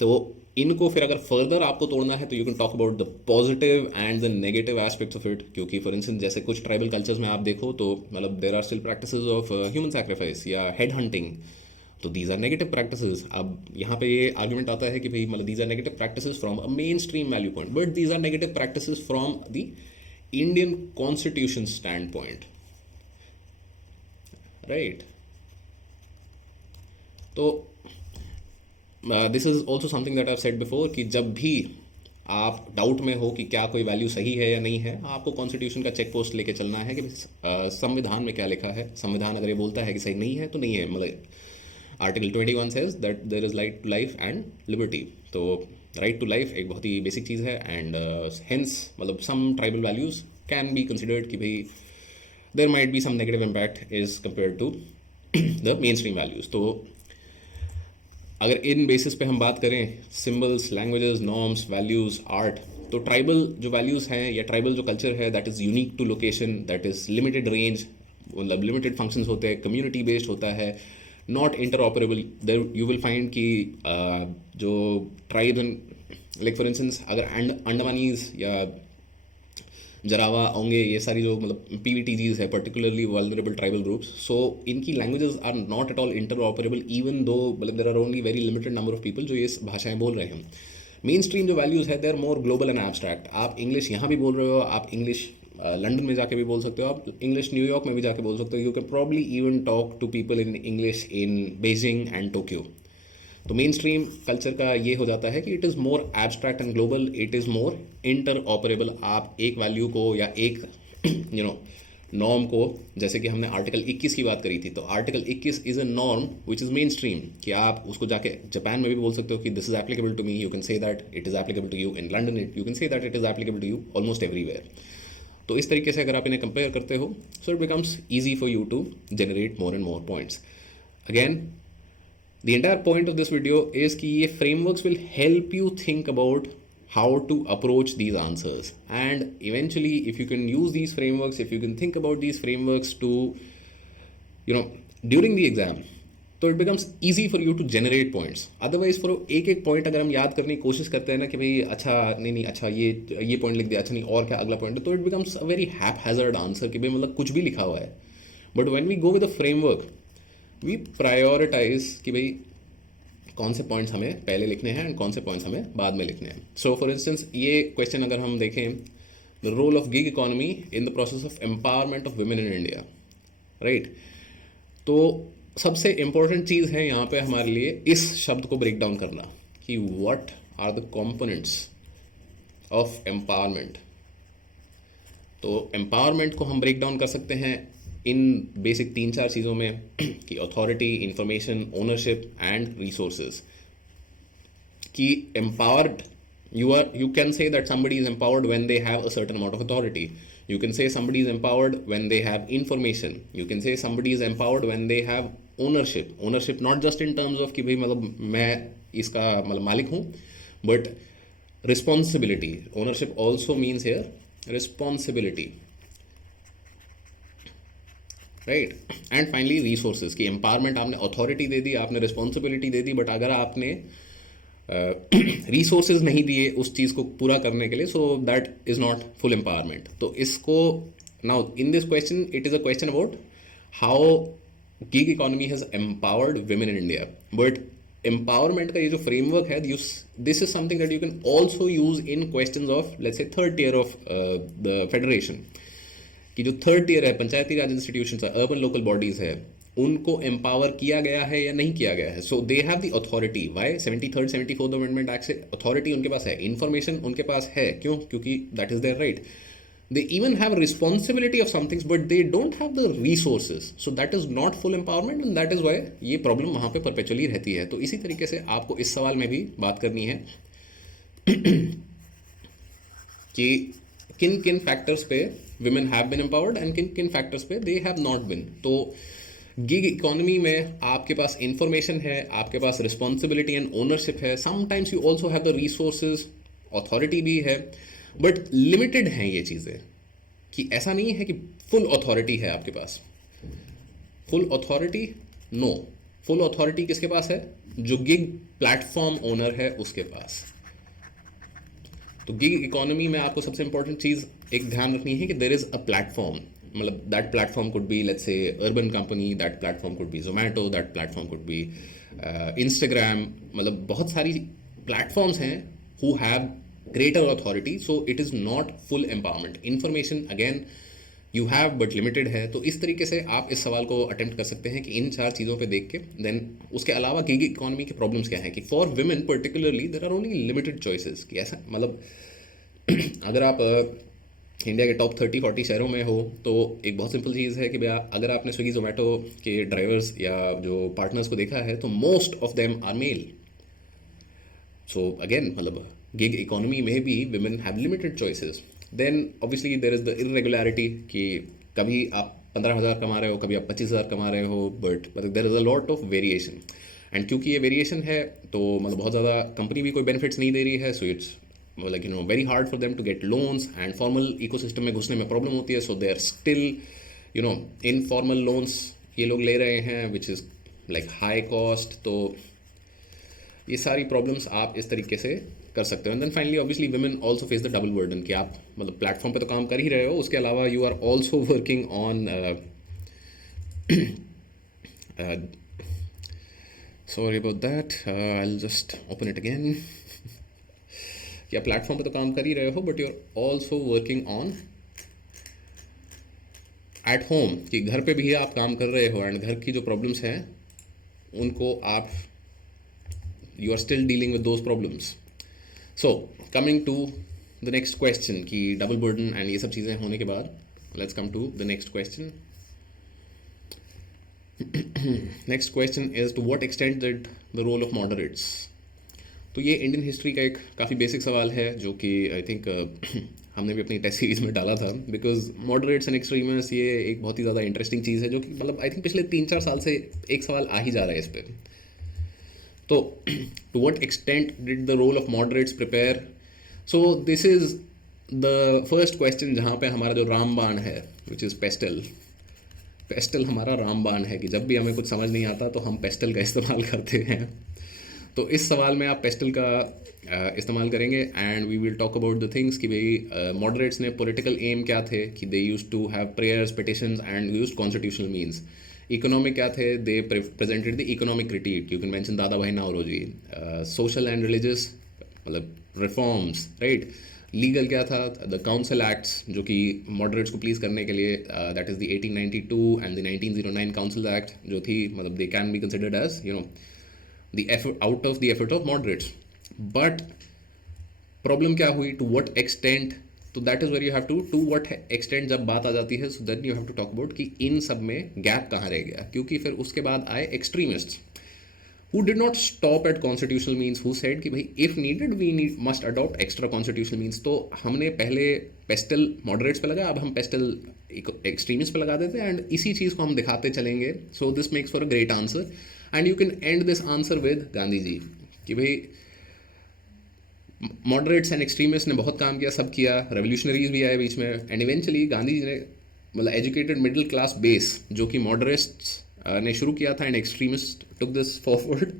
तो इनको फिर अगर फर्दर आपको तोड़ना है तो you can talk about the positive and the negative aspects of it. क्योंकि for instance जैसे कुछ ट्राइबल कल्चर्स में आप देखो तो मतलब there are still practices of human sacrifice या हेड हंटिंग, तो दीज आर नेगेटिव प्रैक्टिसेस। अब यहाँ पे ये आर्ग्यूमेंट आता है कि भाई मतलब these are negative practices from a mainstream value point, but these are negative practices from the Indian constitution standpoint, right? तो this is also something that I said before कि जब भी आप डाउट में हो कि क्या कोई वैल्यू सही है या नहीं है, आपको कॉन्स्टिट्यूशन का चेक पोस्ट लेके चलना है कि संविधान में क्या लिखा है। संविधान अगर ये बोलता है कि सही नहीं है तो नहीं है। मतलब article 21 says that there is right to life and liberty. तो राइट टू लाइफ एक बहुत ही बेसिक चीज़ है, एंड हेंस मतलब some tribal values can be considered कि भाई there might be some negative impact is compare to the mainstream values. तो अगर इन बेसिस पे हम बात करें symbols, languages, norms, values, art, तो ट्राइबल जो वैल्यूज़ हैं या ट्राइबल जो कल्चर है that is unique to location, that is limited range, मतलब लिमिटेड फंक्शंस होते हैं, कम्युनिटी बेस्ड होता है, not interoperable. There you will find कि जो ट्राइब लाइक फॉर इंस्टेंस अगर अंडमानीज या जरावा होंगे, ये सारी जो मतलब पीवीटीजीज है, particularly vulnerable tribal groups, so इनकी languages are not at all interoperable even though मतलब there are only very limited number of people जो ये भाषाएं बोल रहे हैं। मेन स्ट्रीम जो वैल्यूज़ है they are more global and abstract. आप इंग्लिश यहाँ भी बोल रहे हो, आप इंग्लिश लंदन में जाके भी बोल सकते हो, आप इंग्लिश न्यूयॉर्क में भी जाके बोल सकते हो, you can probably even talk to people in English in Beijing and Tokyo. तो मेन स्ट्रीम कल्चर का ये हो जाता है कि it is more abstract and global, it is more interoperable. आप एक वैल्यू को या एक नॉर्म को, जैसे कि हमने आर्टिकल 21 की बात करी थी, तो article 21 is a norm which is main stream, कि आप उसको जाके जापान में भी बोल सकते हो कि this is applicable to me, you can say that it is applicable to you in London, you can say that it is applicable to you almost everywhere. तो इस तरीके से अगर आप इन्हें कंपेयर करते हो, so it becomes easy for you to generate more and more points. Again, the entire point of this video is कि ये frameworks will help you think about how to approach these answers, and eventually if you can use these frameworks, if you can think about these frameworks to, you know, during the exam, तो it becomes easy for you to generate points. Otherwise for एक एक point अगर हम याद करने की कोशिश करते हैं ना कि भाई अच्छा नहीं अच्छा ये पॉइंट लिख दिया, अच्छा नहीं और क्या अगला पॉइंट है, तो it becomes a very haphazard answer कि भाई मतलब कुछ भी लिखा हुआ है। But when we go with a framework, we prioritise कि भाई कौन से पॉइंट्स हमें पहले लिखने हैं एंड कौन से पॉइंट्स हमें बाद में लिखने हैं। सो फॉर इंस्टेंस ये क्वेश्चन अगर हम देखें, the role of gig economy in the process of empowerment of women in India, right. तो सबसे इम्पोर्टेंट चीज़ है यहाँ पे हमारे लिए इस शब्द को ब्रेक डाउन करना कि what are the components of empowerment. तो एम्पावरमेंट को हम ब्रेक डाउन कर सकते हैं इन बेसिक 3-4 चीज़ों में कि authority, information, ownership and resources. कि empowered, you can say that somebody is empowered when they have a certain amount of authority. You can say somebody is empowered when they have information. You can say somebody is empowered when they have ownership not just in terms of कि भाई मतलब मैं इसका मतलब मालिक हूँ, but responsibility. Ownership also means here responsibility, right. And finally resources की empowerment, आपने अथॉरिटी दे दी, आपने रिस्पॉन्सिबिलिटी दे दी, बट अगर आपने रिसोर्सेज नहीं दिए उस चीज़ को पूरा करने के लिए, so that is not full empowerment. तो इसको now in this question it is a question about how gig economy has empowered women in India. But empowerment का ये जो फ्रेमवर्क है, this is something that you can also use in question of let's say third tier of the federation. कि जो third tier है, Panchayati Raj institutions है, urban local bodies है, उनको एम्पावर किया गया है या नहीं किया गया है। So they have the authority. Why 73rd 74th amendment act से अथॉरिटी उनके पास है, इन्फॉर्मेशन उनके पास है, क्यों? क्योंकि that is their right. They even have responsibility of some things but they don't have the resources, so that is not full empowerment and that is why ये प्रॉब्लम वहाँ पे परपेचुअली रहती है। तो इसी तरीके से आपको इस सवाल में भी बात करनी है कि किन किन फैक्टर्स पे women have been empowered and किन किन फैक्टर्स पे they have not been। तो गिग इकोनॉमी में आपके पास इंफॉर्मेशन है, आपके पास रिस्पॉन्सिबिलिटी एंड ओनरशिप है, sometimes you also have the resources, authority भी है, बट लिमिटेड हैं ये चीज़ें। कि ऐसा नहीं है कि फुल अथॉरिटी है आपके पास। Full authority no, full authority किसके पास है? जो गिग प्लेटफॉर्म ओनर है उसके पास। तो गिग इकोनॉमी में आपको सबसे इंपॉर्टेंट चीज़ एक ध्यान रखनी है कि देर इज़ अ प्लेटफॉर्म, मतलब that platform could be let's say urban company, that platform could be Zomato, that platform could be Instagram, मतलब बहुत सारी प्लेटफॉर्म्स हैं who have greater authority. So it is not full empowerment. Information again you have but limited है। तो इस तरीके से आप इस सवाल को अटेम्प्ट कर सकते हैं कि इन 4 चीज़ों पे देख के देन उसके अलावा गिग इकोनॉमी के प्रॉब्लम्स क्या हैं कि for women particularly there are only limited choices. कि ऐसा मतलब अगर आप इंडिया के टॉप 30-40 शहरों में हो तो एक बहुत सिंपल चीज़ है कि भैया अगर आपने स्विगी जोमेटो के ड्राइवर्स या जो पार्टनर्स को देखा है तो most of them are male. So again मतलब गिग इकोनॉमी में भी women have limited choices. Then obviously there is the irregularity कि कभी आप 15,000 कमा रहे हो, कभी आप 25,000 कमा रहे हो, बट मतलब there is a lot of variation. And क्योंकि ये वेरिएशन है तो मतलब बहुत ज़्यादा कंपनी भी कोई बेनिफिट्स नहीं दे रही है, so it's like you know very hard for them to get loans and formal ecosystem में घुसने में प्रॉब्लम होती है। So they are still you know informal loans ये लोग ले रहे हैं which is like high cost. तो ये सारी प्रॉब्लम्स आप इस तरीके से कर सकते हो। And then finally obviously women also face the double burden कि आप मतलब प्लेटफॉर्म पे तो काम कर ही रहे हो, उसके अलावा you are also working on sorry about that, I will just open it again. कि आप प्लेटफॉर्म पे तो काम कर ही रहे हो but you are also working on at home, कि घर पे भी आप काम कर रहे हो एंड घर की जो प्रॉब्लम्स हैं उनको आप you are still dealing with those problems. So coming to the next question कि डबल बर्डन एंड ये सब चीज़ें होने के बाद let's come to the next question. Next question is, to what extent did the role of moderates? तो ये Indian history का एक काफ़ी बेसिक सवाल है जो कि आई थिंक हमने भी अपनी टेस्ट सीरीज में डाला था, बिकॉज मॉडरेट्स एंड एक्सट्रीमिस्ट ये एक बहुत ही ज़्यादा इंटरेस्टिंग चीज़ है जो कि मतलब आई थिंक पिछले 3-4 साल से एक सवाल आ ही जा रहा है इस पर. तो to what extent did the role of moderates prepare? So this is the first question जहाँ पे हमारा जो रामबाण है विच इज़ पेस्टल. पेस्टल हमारा रामबाण है कि जब भी हमें कुछ समझ नहीं आता तो हम पेस्टल का इस्तेमाल करते हैं. तो इस सवाल में आप पेस्टल का इस्तेमाल करेंगे and we will talk about the things कि भाई मॉडरेट्स ने पॉलिटिकल एम क्या थे कि they use to have prayers, petitions and use constitutional means. Economic क्या थे? They presented the economic critique. You can mention Dadabhai Naoroji. Social and religious मतलब reforms, right. Legal क्या था? द काउंसिल एक्ट्स जो कि मॉडरेट्स को प्लीज़ करने के लिए, that is the 1892 and the 1909 council act जो थी, मतलब they can be considered as you know the effort out of the effort of moderates. But problem क्या हुई? To what extent? तो that is where you have to what extent जब बात आ जाती है, so then you have to talk about कि इन सब में गैप कहाँ रह गया. क्योंकि फिर उसके बाद आए extremists who did not stop at constitutional means, who said कि भाई if needed we must adopt extra constitutional means. तो हमने पहले पेस्टल मॉडरेट्स पे लगा, अब हम पेस्टल एक्सट्रीमिस्ट पे लगा देते हैं एंड इसी चीज़ को हम दिखाते चलेंगे. So this makes for a great answer and you can end this answer with Gandhi ji कि भाई मॉडरेट्स एंड एक्सट्रीमिस्ट ने बहुत काम किया, सब किया, रेवोल्यूशनरीज भी आए बीच में एंड इवेंचुअली गांधी जी ने मतलब एजुकेटेड मिडिल क्लास बेस जो कि मॉडरेट्स ने शुरू किया था and extremist took this forward.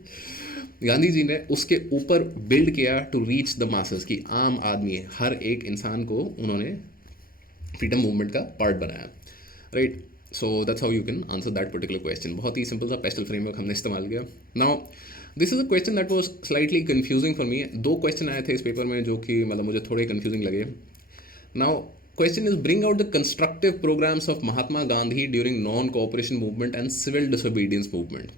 Gandhi ji ने उसके ऊपर बिल्ड किया टू रीच द मासेस की आम आदमी, हर एक इंसान को उन्होंने फ्रीडम मूवमेंट का पार्ट बनाया, right. So that's how you can answer that particular question. बहुत ही सिंपल सा पेस्टल फ्रेमवर्क हमने इस्तेमाल किया. Now this is a question that was slightly confusing for me. 2 question आए थे इस पेपर में जो कि मतलब मुझे थोड़े कंफ्यूजिंग लगे. Now question is, bring out the constructive programmes of Mahatma Gandhi during non cooperation movement and civil disobedience movement.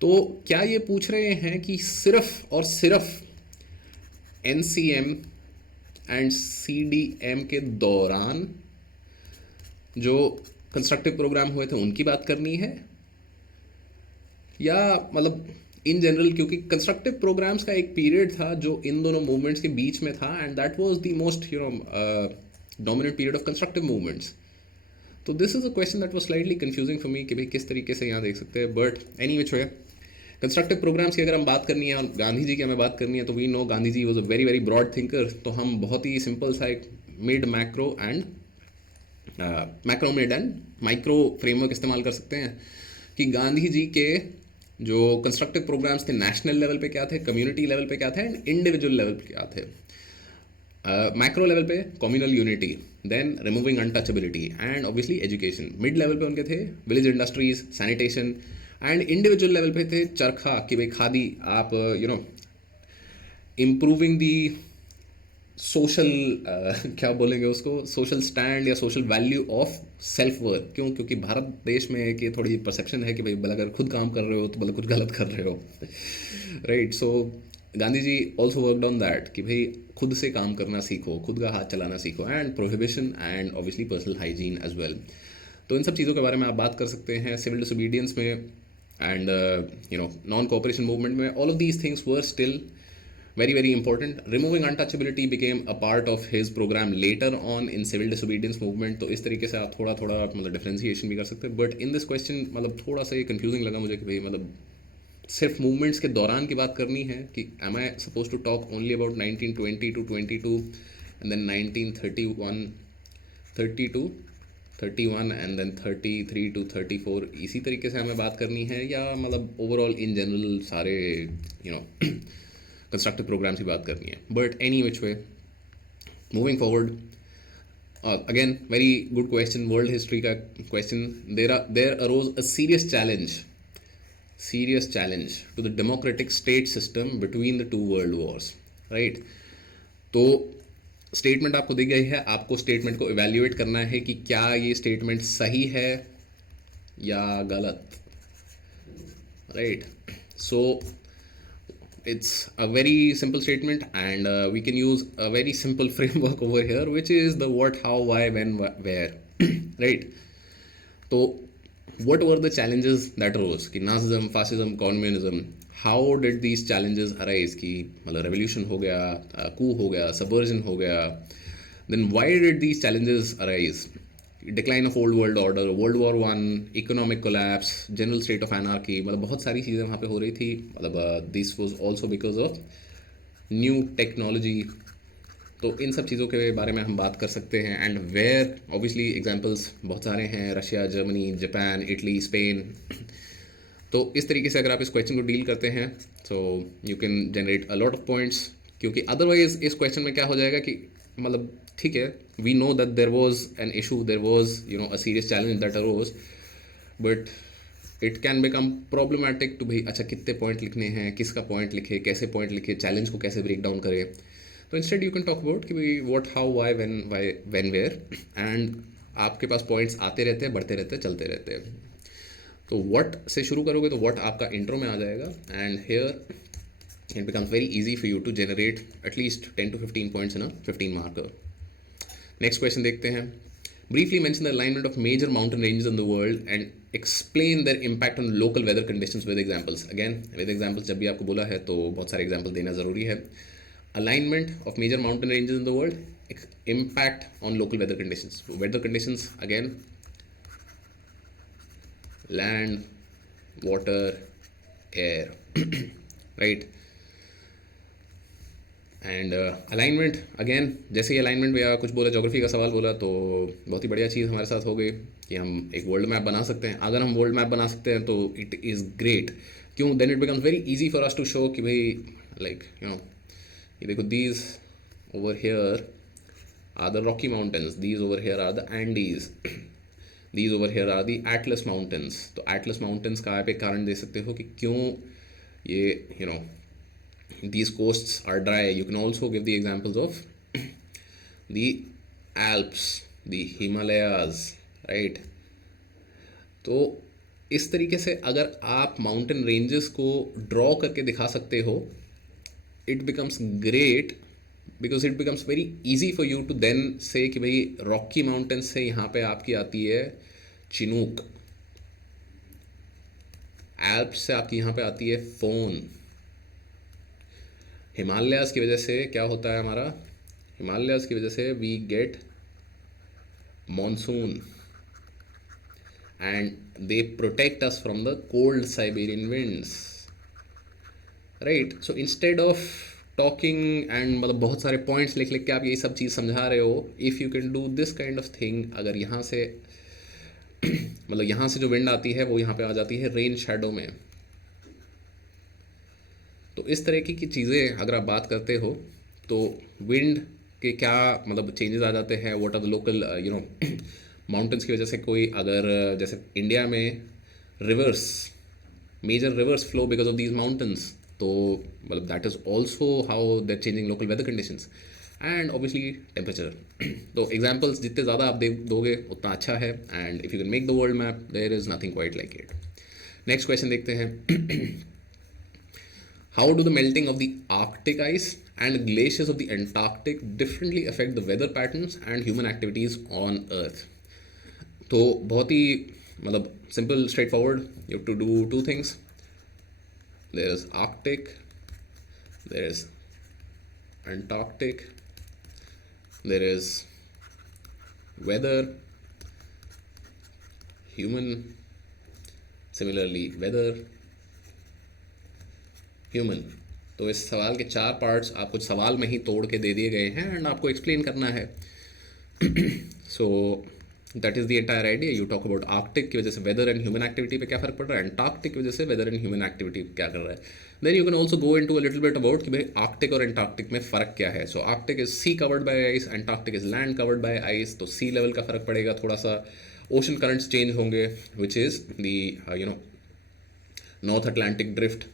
तो क्या ये पूछ रहे हैं कि सिर्फ और सिर्फ एनसीएम एंड सीडीएम के दौरान जो कंस्ट्रक्टिव प्रोग्राम हुए थे उनकी बात करनी है, या मतलब इन जनरल? क्योंकि कंस्ट्रक्टिव प्रोग्राम्स का एक पीरियड था जो इन दोनों मूवमेंट्स के बीच में था and that was the most dominant period of constructive movements. तो this is a question that was slightly confusing for me कि भाई किस तरीके से यहाँ देख सकते हैं. But any which way, constructive programmes की अगर हम बात करनी है और गांधी जी की हमें बात करनी है तो we know Gandhi ji was a very very broad thinker. तो हम बहुत ही सिंपल सा एक mid macro and macro mid and micro framework इस्तेमाल कर सकते हैं कि गांधी जी के जो कंस्ट्रक्टिव प्रोग्राम्स थे नेशनल लेवल पे क्या थे, कम्युनिटी लेवल पे क्या थे एंड इंडिविजुअल लेवल पे क्या थे. मैक्रो लेवल पे communal unity, then removing untouchability and obviously education. Mid level पे उनके थे village industries, sanitation and individual level पे थे चरखा कि भाई खादी आप you know improving the social क्या बोलेंगे उसको, सोशल स्टैंड या social value of self worth. क्यों? क्योंकि भारत देश में एक थोड़ी परसेप्शन है कि भाई भला अगर खुद काम कर रहे हो तो भला कुछ गलत कर रहे हो, right. So Gandhi ji also worked on that कि भाई खुद से काम करना सीखो, खुद का हाथ चलाना सीखो and prohibition and obviously personal hygiene as well. तो इन सब चीज़ों के बारे में आप बात कर सकते हैं. सिविल डिसोबीडियंस में and you know non cooperation movement में all of these things were still very very important. Removing untouchability became a part of his program later on in civil disobedience movement. तो इस तरीके से आप थोड़ा थोड़ा मतलब डिफ्रेंसिएशन भी कर सकते हैं. बट इन दिस क्वेश्चन मतलब थोड़ा सा ये कंफ्यूजिंग लगा मुझे कि भाई मतलब सिर्फ मूवमेंट्स के दौरान की बात करनी है कि am I suppose to talk only about 1920 to 22 and then 1931 32 31 and then 33 to 34, इसी तरीके से हमें बात करनी है, या मतलब ओवरऑल इन जनरल सारे यू नो कंस्ट्रक्टिव प्रोग्राम्स की बात करनी है. But any which way, moving forward, again very good question, world history का question. There arose a serious challenge to the democratic state system between the 2 world wars, right. तो statement आपको दी गई है, आपको स्टेटमेंट को इवेल्युएट करना है कि क्या ये स्टेटमेंट सही है या गलत, right. So it's a very simple statement, and we can use a very simple framework over here, which is the what, how, why, when, where. Right? तो what were the challenges that arose कि Nazism, fascism, communism, how did these challenges arise कि मतलब revolution हो गया, कू हो गया, subversion हो गया, then why did these challenges arise, decline of old world order, world war one, economic collapse, general state of anarchy, मतलब बहुत सारी चीज़ें वहाँ पे हो रही थी. मतलब this was also because of new technology. तो इन सब चीज़ों के बारे में हम बात कर सकते हैं. एंड वेयर ऑब्वियसली एग्जांपल्स बहुत सारे हैं, Russia, Germany, Japan, Italy, Spain. तो इस तरीके से अगर आप इस क्वेश्चन को डील करते हैं so you can generate a lot of points. क्योंकि अदरवाइज इस क्वेश्चन में क्या हो जाएगा कि मतलब ठीक है, we know that there was an issue, there was a serious challenge that arose, but it can become problematic to भाई अच्छा कितने पॉइंट लिखने हैं, किसका पॉइंट लिखे, कैसे पॉइंट लिखे, चैलेंज को कैसे ब्रेक डाउन करें. तो instead you can talk about कि भाई what, how, when where, and आपके पास पॉइंट्स आते रहते हैं, बढ़ते रहते हैं, चलते रहते हैं. तो व्हाट से शुरू करोगे तो व्हाट आपका इंट्रो में आ जाएगा, and here it becomes very easy for you to generate at least 10 to 15 points in a 15 marker. Next question देखते हैं. Briefly mention the alignment of major mountain ranges in the world and explain their impact on local weather conditions with examples. Again with examples जब भी आपको बोला है तो बहुत सारे एग्जांपल देना ज़रूरी है. Alignment of major mountain ranges in the world, impact on local weather conditions. Weather conditions again land, water, air. Right? And alignment again, जैसे ही अलाइनमेंट या कुछ बोला, ज्योग्राफी का सवाल बोला, तो बहुत ही बढ़िया चीज़ हमारे साथ हो गई कि हम एक वर्ल्ड मैप बना सकते हैं. अगर हम वर्ल्ड मैप बना सकते हैं तो इट इज़ ग्रेट. क्यों? Then it becomes very easy for us to show कि भाई लाइक ये देखो, these over here are the Rocky Mountains, these over here are the Andes, these over here are the Atlas Mountains. तो Atlas Mountains का आप एक कारण दे सकते हो कि क्यों ये these coasts are dry. You can also give the examples of the Alps, the Himalayas, right? तो इस तरीके से अगर आप माउंटेन रेंजेस को ड्रॉ करके दिखा सकते हो, it becomes great because it becomes very easy for you to then say कि भाई रॉकी माउंटेन्स से यहाँ पे आपकी आती है चिनूक, एल्प्स से आपकी यहाँ पे आती है फोन, हिमालयाज़ की वजह से क्या होता है हमारा, हिमालयाज़ की वजह से we get monsoon and they protect us from the cold Siberian winds. Right? So instead of talking and मतलब बहुत सारे पॉइंट्स लिख लिख के आप ये सब चीज़ समझा रहे हो, if you can do this kind of thing, अगर यहाँ से मतलब यहाँ से जो विंड आती है वो यहाँ पे आ जाती है रेन शैडो में. तो इस तरह की चीज़ें अगर आप बात करते हो तो विंड के क्या मतलब चेंजेस आ जाते हैं, what are the local mountains की वजह से. कोई अगर जैसे इंडिया में rivers, major rivers flow because of these mountains, तो मतलब that is also how that changing local weather conditions and obviously temperature. तो एग्जाम्पल्स जितने ज़्यादा आप दोगे उतना अच्छा है, and if you can make the world map there is nothing quite like it. Next question देखते हैं. How do the melting of the Arctic ice and glaciers of the Antarctic differently affect the weather patterns and human activities on Earth? तो बहुत ही मतलब simple, straightforward. You have to do two things. There is Arctic, there is Antarctic, there is weather, human, similarly weather, human. तो इस सवाल के 4 parts आपको सवाल में ही तोड़ के दे दिए गए हैं एंड आपको एक्सप्लेन करना है. सो that is the entire idea. You talk about Arctic की वजह से वेदर एंड ह्यूमन एक्टिविटी पे क्या फ़र्क पड़ रहा है, एंटार्क्टिक की वजह से वेदर एंड ह्यूमन एक्टिविटी क्या कर रहा है. Then you can also go into a little bit about कि भाई आर्कटिक और एंटार्क्टिक में फ़र्क क्या है. So Arctic is sea covered by ice, Antarctic is land covered by ice. तो सी लेवल का फ़र्क पड़ेगा, थोड़ा सा ओशन करंट्स चेंज होंगे, विच is the north Atlantic drift.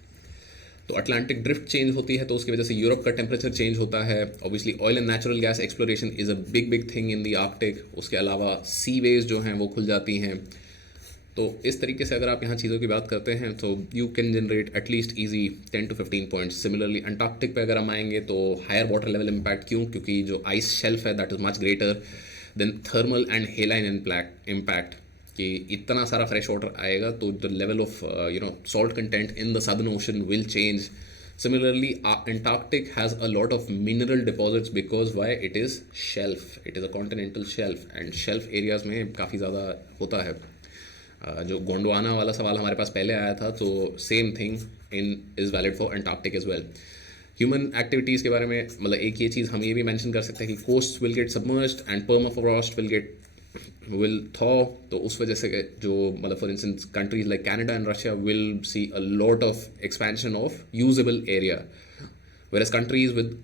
तो अटलांटिक ड्रिफ्ट चेंज होती है तो उसकी वजह से यूरोप का टेम्परेचर चेंज होता है. Obviously oil and natural gas exploration is a big thing in the Arctic. उसके अलावा सी वेज जो हैं वो खुल जाती हैं. तो इस तरीके से अगर आप यहाँ चीज़ों की बात करते हैं तो you can generate at least easy 10 to 15 points. Similarly Antarctic पे अगर हम आएंगे तो हायर वाटर लेवल इम्पैक्ट, क्यों? क्योंकि जो आइस शेल्फ है that is much greater than thermal and हेलाइन impact, कि इतना सारा फ्रेश वाटर आएगा तो the level of salt content in the southern ocean will change. Similarly, Antarctic has a lot of mineral deposits because why? It is shelf. It is a continental shelf and shelf areas में काफ़ी ज़्यादा होता है। जो गोंडवाना वाला सवाल हमारे पास पहले आया था, तो same thing is valid for Antarctic as well. Human activities के बारे में मतलब एक ये चीज़ हम ये भी मेंशन कर सकते हैं कि coast will get submerged and permafrost will thaw. तो उस वजह से जो मतलब for instance countries like Canada and Russia will see a lot of expansion of usable area, whereas countries with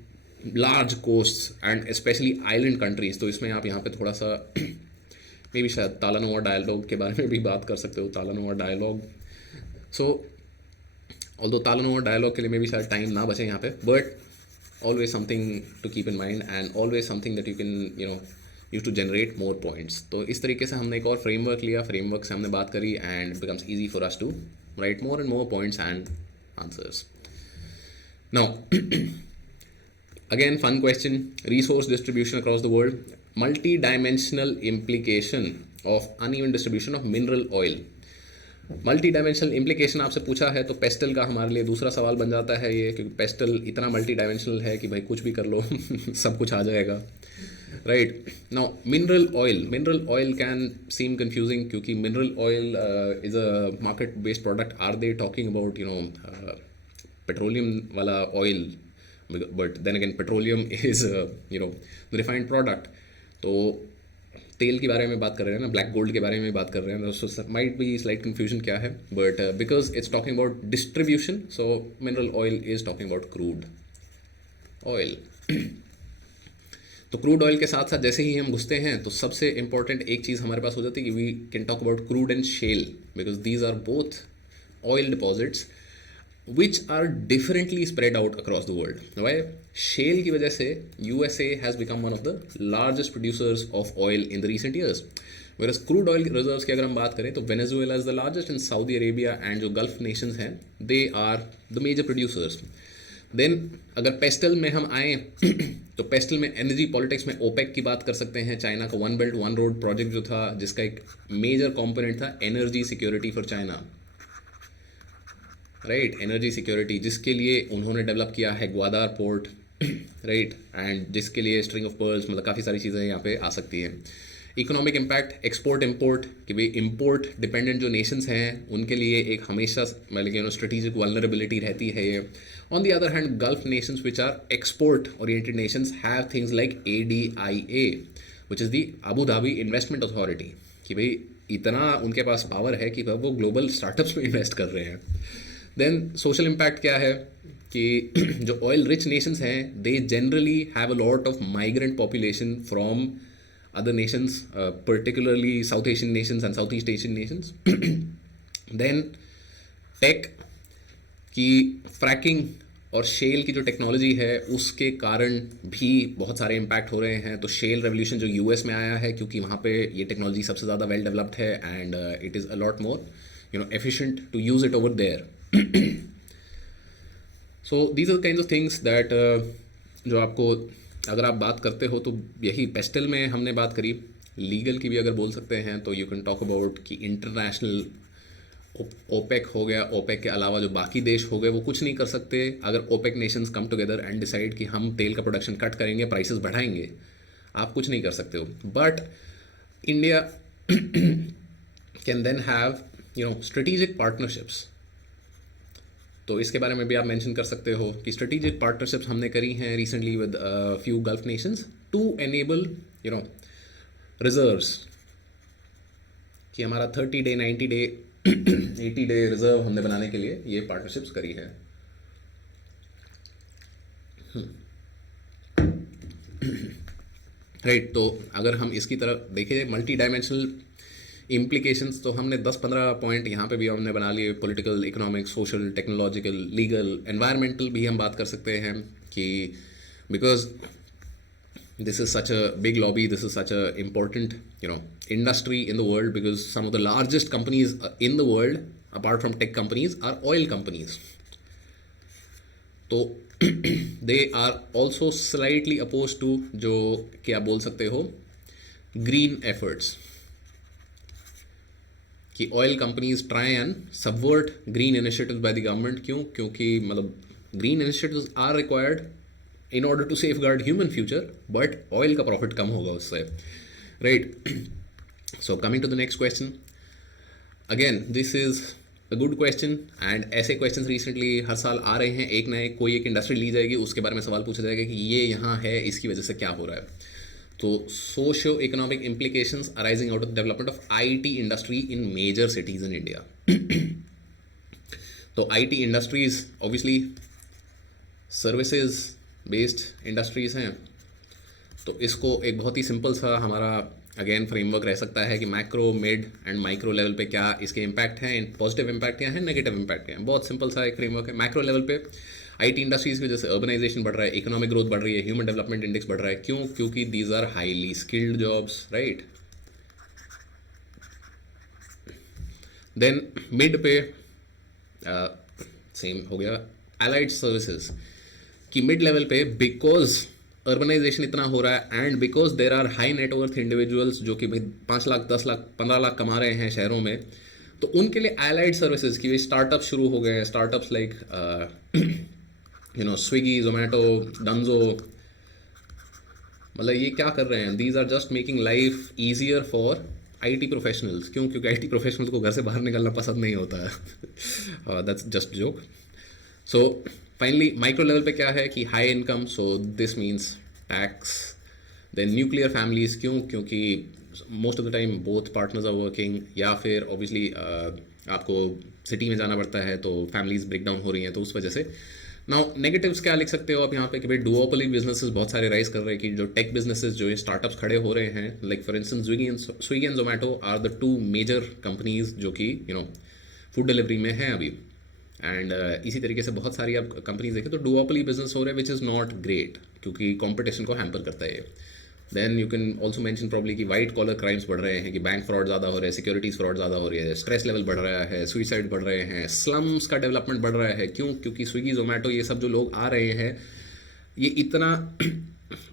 large coasts and specially island countries, तो इसमें आप यहाँ पे थोड़ा सा मे भी शायद तालानोवा डायलॉग के बारे में भी बात कर सकते हो। तालानोवा डायलॉग, सो ऑल्दो तालानोवा डायलॉग के लिए मे भी शायद टाइम ना बचे यहाँ पे, but always something to keep in mind and always something that you can use to generate more points. तो इस तरीके से हमने एक और फ्रेमवर्क लिया, फ्रेमवर्क से हमने बात करी and it becomes easy for us to write more and more points and answers. Now again fun question, resource distribution across the world, multi-dimensional implication of uneven distribution of mineral oil। Multi dimensional implication आपसे पूछा है तो pastel का हमारे लिए दूसरा सवाल बन जाता है ये, क्योंकि पेस्टल इतना मल्टी डायमेंशनल है कि भाई कुछ भी कर लो सब कुछ आ जाएगा, right. Now mineral oil can seem confusing, क्योंकि mineral oil is a market based product. Are they talking about petroleum वाला oil? But then again petroleum is the refined product. तो तेल के बारे में बात कर रहे हैं ना, ब्लैक गोल्ड के बारे में बात कर रहे हैं, so might be slight confusion क्या है, but because it's talking about distribution, so mineral oil is talking about crude oil. तो क्रूड ऑयल के साथ साथ जैसे ही हम घुसते हैं तो सबसे इंपॉर्टेंट एक चीज़ हमारे पास हो जाती है कि we can talk about crude and shale, because these are both oil deposits which are differently spread out across the world. Why? Shale की वजह से USA has become one of the largest producers of oil in the recent years. Whereas crude oil reserves की अगर हम बात करें तो Venezuela is the largest and Saudi Arabia and जो Gulf nations हैं they are the major producers. Then अगर pastel में हम आए तो पेस्टल में एनर्जी पॉलिटिक्स में ओपेक की बात कर सकते हैं। चाइना का one belt one road project जो था, जिसका एक मेजर कॉम्पोनेंट था energy security for China, right, energy security, जिसके लिए उन्होंने डेवलप किया है ग्वादार पोर्ट, राइट, एंड जिसके लिए स्ट्रिंग ऑफ पर्ल्स, मतलब काफ़ी सारी चीज़ें यहाँ पे आ सकती हैं। इकोनॉमिक इम्पैक्ट, एक्सपोर्ट इम्पोर्ट, कि भाई इम्पोर्ट डिपेंडेंट जो नेशंस हैं उनके लिए एक हमेशा मतलब स्ट्रेटेजिक वल्नरेबिलिटी रहती है ये। On the other hand Gulf nations which are export oriented nations have things like ADIA which is the Abu Dhabi investment authority, कि भाई इतना उनके पास पावर है कि वो ग्लोबल स्टार्टअप्स में इन्वेस्ट कर रहे हैं। देन सोशल इम्पैक्ट क्या है कि जो ऑयल रिच नेशंस हैं they generally have a lot of migrant population from other nations, particularly south Asian nations and south east Asian nations. Then tech की फ्रैकिंग और शेल की जो टेक्नोलॉजी है उसके कारण भी बहुत सारे इम्पैक्ट हो रहे हैं। तो शेल रेवोल्यूशन जो US में आया है, क्योंकि वहाँ पे ये टेक्नोलॉजी सबसे ज़्यादा वेल डेवलप्ड है and it is a lot more efficient to use it over there. So these are the kinds of things that जो आपको अगर आप बात करते हो तो यही पेस्टल में हमने बात करी। लीगल की भी अगर बोल सकते हैं तो यू कैन टॉक अबाउट कि इंटरनेशनल ओपेक हो गया, ओपेक के अलावा जो बाकी देश हो गए वो कुछ नहीं कर सकते। अगर OPEC nations come together and decide कि हम तेल का प्रोडक्शन कट करेंगे, प्राइसेस बढ़ाएंगे, आप कुछ नहीं कर सकते हो। But India can then have strategic partnerships. तो इसके बारे में भी आप मेंशन कर सकते हो कि स्ट्रेटेजिक पार्टनरशिप्स हमने करी हैं recently with few Gulf nations to enable reserves, कि हमारा 30 डे 90 डे 80 डे रिजर्व हमने बनाने के लिए ये पार्टनरशिप्स करी है। राइट, तो अगर हम इसकी तरफ देखें मल्टी डायमेंशनल इम्प्लीकेशंस, तो हमने 10-15 पॉइंट यहाँ पे भी हमने बना लिए। Political, economic, social, technological, legal, environmental भी हम बात कर सकते हैं कि because this is such a big lobby, this is such a important, industry in the world, because some of the largest companies in the world apart from tech companies are oil companies. तो they are also slightly opposed to जो कि आप बोल सकते हो green efforts, कि oil companies try and subvert green initiatives by the government. क्यों? क्योंकि मतलब green initiatives are required in order to safeguard human future, but oil का प्रॉफिट कम होगा उससे, right? So coming to the next question, again this is a good question, and ऐसे question recently हर साल आ रहे हैं. एक ना एक कोई एक इंडस्ट्री ली जाएगी, उसके बारे में सवाल पूछा जाएगा कि ये यहाँ है, इसकी वजह से क्या हो रहा है. तो socio economic implications arising out of the development of IT industry in major cities in India. तो IT industries obviously services based industries हैं. तो इसको एक बहुत ही सिंपल सा हमारा अगेन फ्रेमवर्क रह सकता है कि macro, mid and micro level पे क्या इसके इम्पैक्ट हैं, पॉजिटिव इम्पैक्ट क्या है, नेगेटिव इम्पैक्ट क्या है. बहुत सिंपल सा एक फ्रेमवर्क है. मैक्रो लेवल पे आईटी इंडस्ट्रीज़ की वजह से अर्बनाइजेशन बढ़ रहा है, इकोनॉमिक ग्रोथ बढ़ रही है, ह्यूमन डेवलपमेंट इंडेक्स बढ़ रहा है. क्यों? क्योंकि these are highly skilled jobs, right? Then mid पे सेम हो गया एलाइड सर्विसेज, कि मिड लेवल पे बिकॉज अर्बनाइजेशन इतना हो रहा है and because there are high net worth individuals जो कि भाई 5 लाख 10 लाख 15 लाख कमा रहे हैं शहरों में, तो उनके लिए एलाइड सर्विसेज की स्टार्टअप शुरू हो गए हैं. Startups like Swiggy, Zomato, Dunzo. मतलब ये क्या कर रहे हैं? These are just making life easier for IT professionals. क्यों? क्योंकि आईटी प्रोफेशनल्स को घर से बाहर निकलना पसंद नहीं होता है. That's just joke. So finally micro level पे क्या है कि high income, so this means tax. Then nuclear families. क्यों? क्योंकि most of the time both partners are working, या फिर ऑब्वियसली आपको सिटी में जाना पड़ता है तो फैमिलीज ब्रेक डाउन हो रही हैं, तो उस वजह से. नाउ नेगेटिव्स क्या लिख सकते हो आप यहाँ पे कि भाई डुओपोली बिजनेसेस बहुत सारे राइज कर रहे हैं, कि जो टेक बिजनेसेस जो ये स्टार्टअप्स खड़े हो रहे हैं, like for instance Swiggy and Zomato are the 2 major companies जो कि फूड डिलीवरी में हैं अभी. एंड इसी तरीके से बहुत सारी आप कंपनीज देखें तो डुओपोली बिजनेस हो रहे हैं, विच इज़ नॉट ग्रेट, क्योंकि कॉम्पिटिशन को हैम्पर करता है. Then you can also mention probably कि वाइट कॉलर क्राइम्स बढ़ रहे हैं, कि बैंक फ्रॉड ज़्यादा हो रहे हैं, सिक्योरिटीज़ फ्रॉड ज़्यादा हो रही है, स्ट्रेस लेवल बढ़ रहा है, सुइसाइड बढ़ रहे हैं, स्लम्स का डेवलपमेंट बढ़ रहा है. क्यों? क्योंकि स्विगी, जोमेटो, ये सब जो लोग आ रहे हैं, ये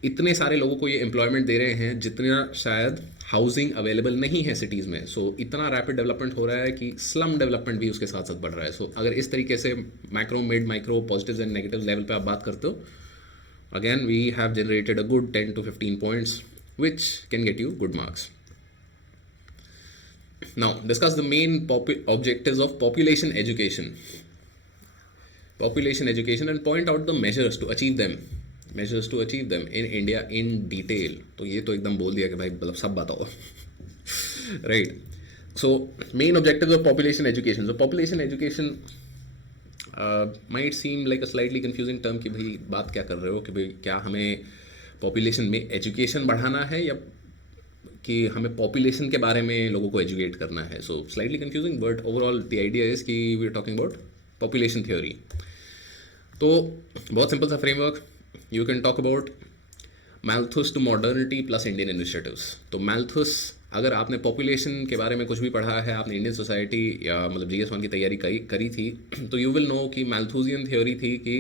इतने सारे लोगों को ये एम्प्लॉयमेंट दे रहे हैं जितना शायद हाउसिंग अवेलेबल नहीं है सिटीज़ में. सो इतना रैपिड डेवलपमेंट हो रहा है कि स्लम डेवलपमेंट भी उसके साथ साथ बढ़ रहा है. सो अगर इस तरीके से macro, mid, micro, positives and negative level पे आप बात करते हो, again we have generated a good 10 to 15 points which can get you good marks. Now discuss the main objectives of population education. Population education and point out the measures to achieve them. Measures to achieve them in India in detail. तो ये तो एकदम बोल दिया कि भाई मतलब सब बताओ. Right. So main objectives of population education. So population education might seem like a slightly confusing term कि भाई बात क्या कर रहे हो, कि भाई क्या हमें पॉपुलेशन में एजुकेशन बढ़ाना है या कि हमें पॉपुलेशन के बारे में लोगों को एजुकेट करना है. So slightly confusing, but overall the idea is कि we are talking about population theory. तो बहुत सिंपल सा framework. You can talk about Malthus to modernity plus Indian initiatives. तो मैल्थस, अगर आपने पॉपुलेशन के बारे में कुछ भी पढ़ा है, आपने इंडियन सोसाइटी या मतलब GS1 की तैयारी करी थी, तो यू विल नो कि मैल्थुसियन थ्योरी थी कि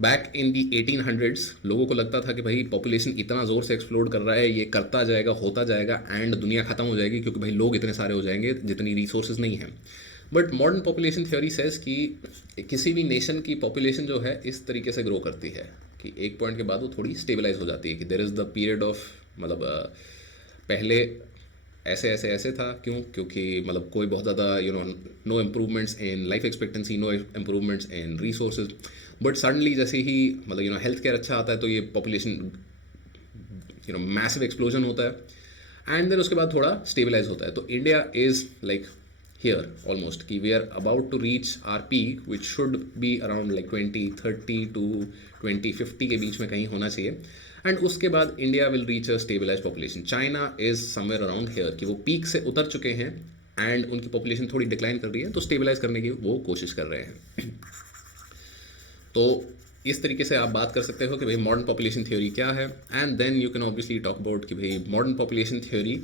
बैक इन दी 1800s लोगों को लगता था कि भाई पॉपुलेशन इतना ज़ोर से एक्सप्लोड कर रहा है, ये करता जाएगा, होता जाएगा, एंड दुनिया ख़त्म हो जाएगी, क्योंकि भाई लोग इतने सारे हो जाएंगे जितनी रिसोर्सेज नहीं हैं. But modern population theory says कि किसी भी नेशन की पॉपुलेशन जो है इस तरीके से ग्रो करती है कि एक पॉइंट के बाद वो थोड़ी स्टेबलाइज हो जाती है, कि there is the period of मतलब पहले ऐसे ऐसे ऐसे था. क्यों? क्योंकि मतलब कोई बहुत ज़्यादा no improvements in life expectancy, no improvements in resources, but suddenly जैसे ही मतलब हेल्थ केयर अच्छा आता है तो ये पॉपुलेशन मैसिव एक्सप्लोजन होता है, एंड देन उसके बाद थोड़ा स्टेबलाइज होता है. तो India is like here almost, कि we are about to reach our peak which should be around like 2030 to 2050 के बीच में कहीं होना चाहिए. एंड उसके बाद India will reach a stabilize population. China is somewhere around here, कि वो पीक से उतर चुके हैं एंड उनकी पॉपुलेशन थोड़ी डिक्लाइन कर रही है, तो स्टेबलाइज करने की वो कोशिश कर रहे हैं. तो इस तरीके से आप बात कर सकते हो कि भाई मॉडर्न पॉपुलेशन थ्योरी क्या है, and then you can obviously talk about कि भाई मॉडर्न पॉपुलेशन थ्योरी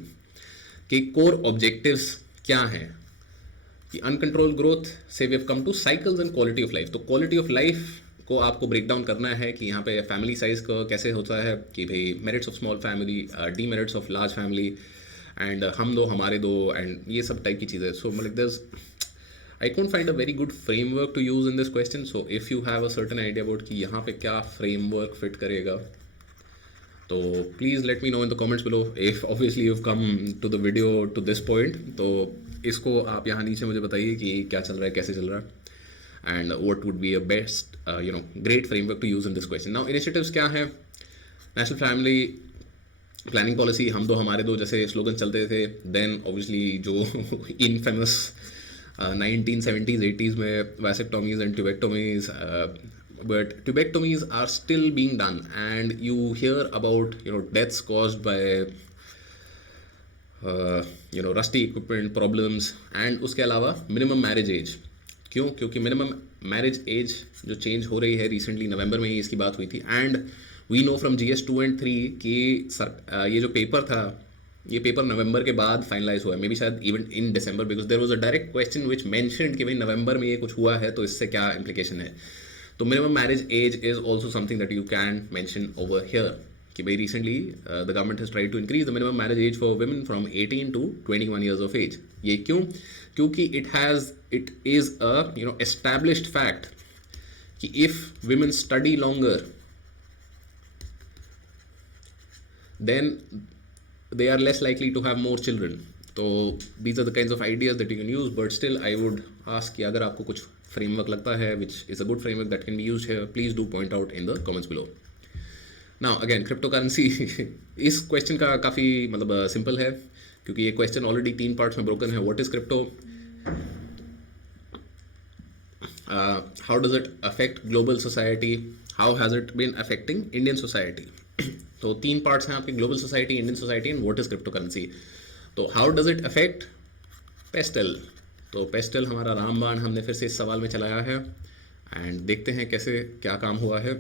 के कोर ऑब्जेक्टिव्स क्या हैं। कि अनकंट्रोल ग्रोथ से we have come to cycles and quality of life. तो क्वालिटी ऑफ लाइफ को आपको ब्रेक डाउन करना है कि यहाँ पे फैमिली साइज का कैसे होता है, कि भाई merits of small family, demerits of large family, and हम दो हमारे दो, एंड ये सब टाइप की चीज़ें। सो मतलब this I can't find a very good framework to use in this question. So if you have a certain idea about कि यहाँ पे क्या framework fit करेगा, तो please let me know in the comments below. If obviously you've come to the video to this point, तो इसको आप यहाँ नीचे मुझे बताइए कि क्या चल रहा है, कैसे चल रहा है, and what would be a best great framework to use in this question. Now initiatives क्या है? National Family Planning Policy, हम दो हमारे दो जैसे स्लोगन चलते थे। Then obviously जो infamous 1970s 80s में vasectomies and tubectomies, but tubectomies are still being done, and you hear about deaths caused by rusty equipment problems, and उसके अलावा minimum marriage age। क्यों? क्योंकि minimum marriage age जो change हो रही है, recently नवंबर में ही इसकी बात हुई थी, and we know from GS 2 and 3 कि ये जो पेपर था, ये पेपर नवंबर के बाद फाइनलाइज हुआ है, मे बी शायद even in December, because there was a direct question which mentioned कि भाई नवंबर में ये कुछ हुआ है तो इससे क्या इम्प्लीकेशन है। तो minimum marriage age is also something that you can mention over here कि भाई recently the government has tried to increase the minimum marriage age for women from 18 to 21 years of age. ये क्यों? क्योंकि it is a established fact कि if women study longer then they are less likely to have more children. So these are the kinds of ideas that you can use, but still I would ask कि अगर आपको कुछ framework लगता है which is a good framework that can be used here, please do point out in the comments below. Now again cryptocurrency इस question का काफ़ी मतलब simple है, क्योंकि ये question already 3 parts में broken है। What is crypto? How does it affect global society? How has it been affecting Indian society? तो 3 पार्ट्स हैं आपके, global society, Indian society and what is cryptocurrency. तो how does it affect PESTEL? तो PESTEL हमारा रामबाण हमने फिर से इस सवाल में चलाया है, एंड देखते हैं कैसे क्या काम हुआ है।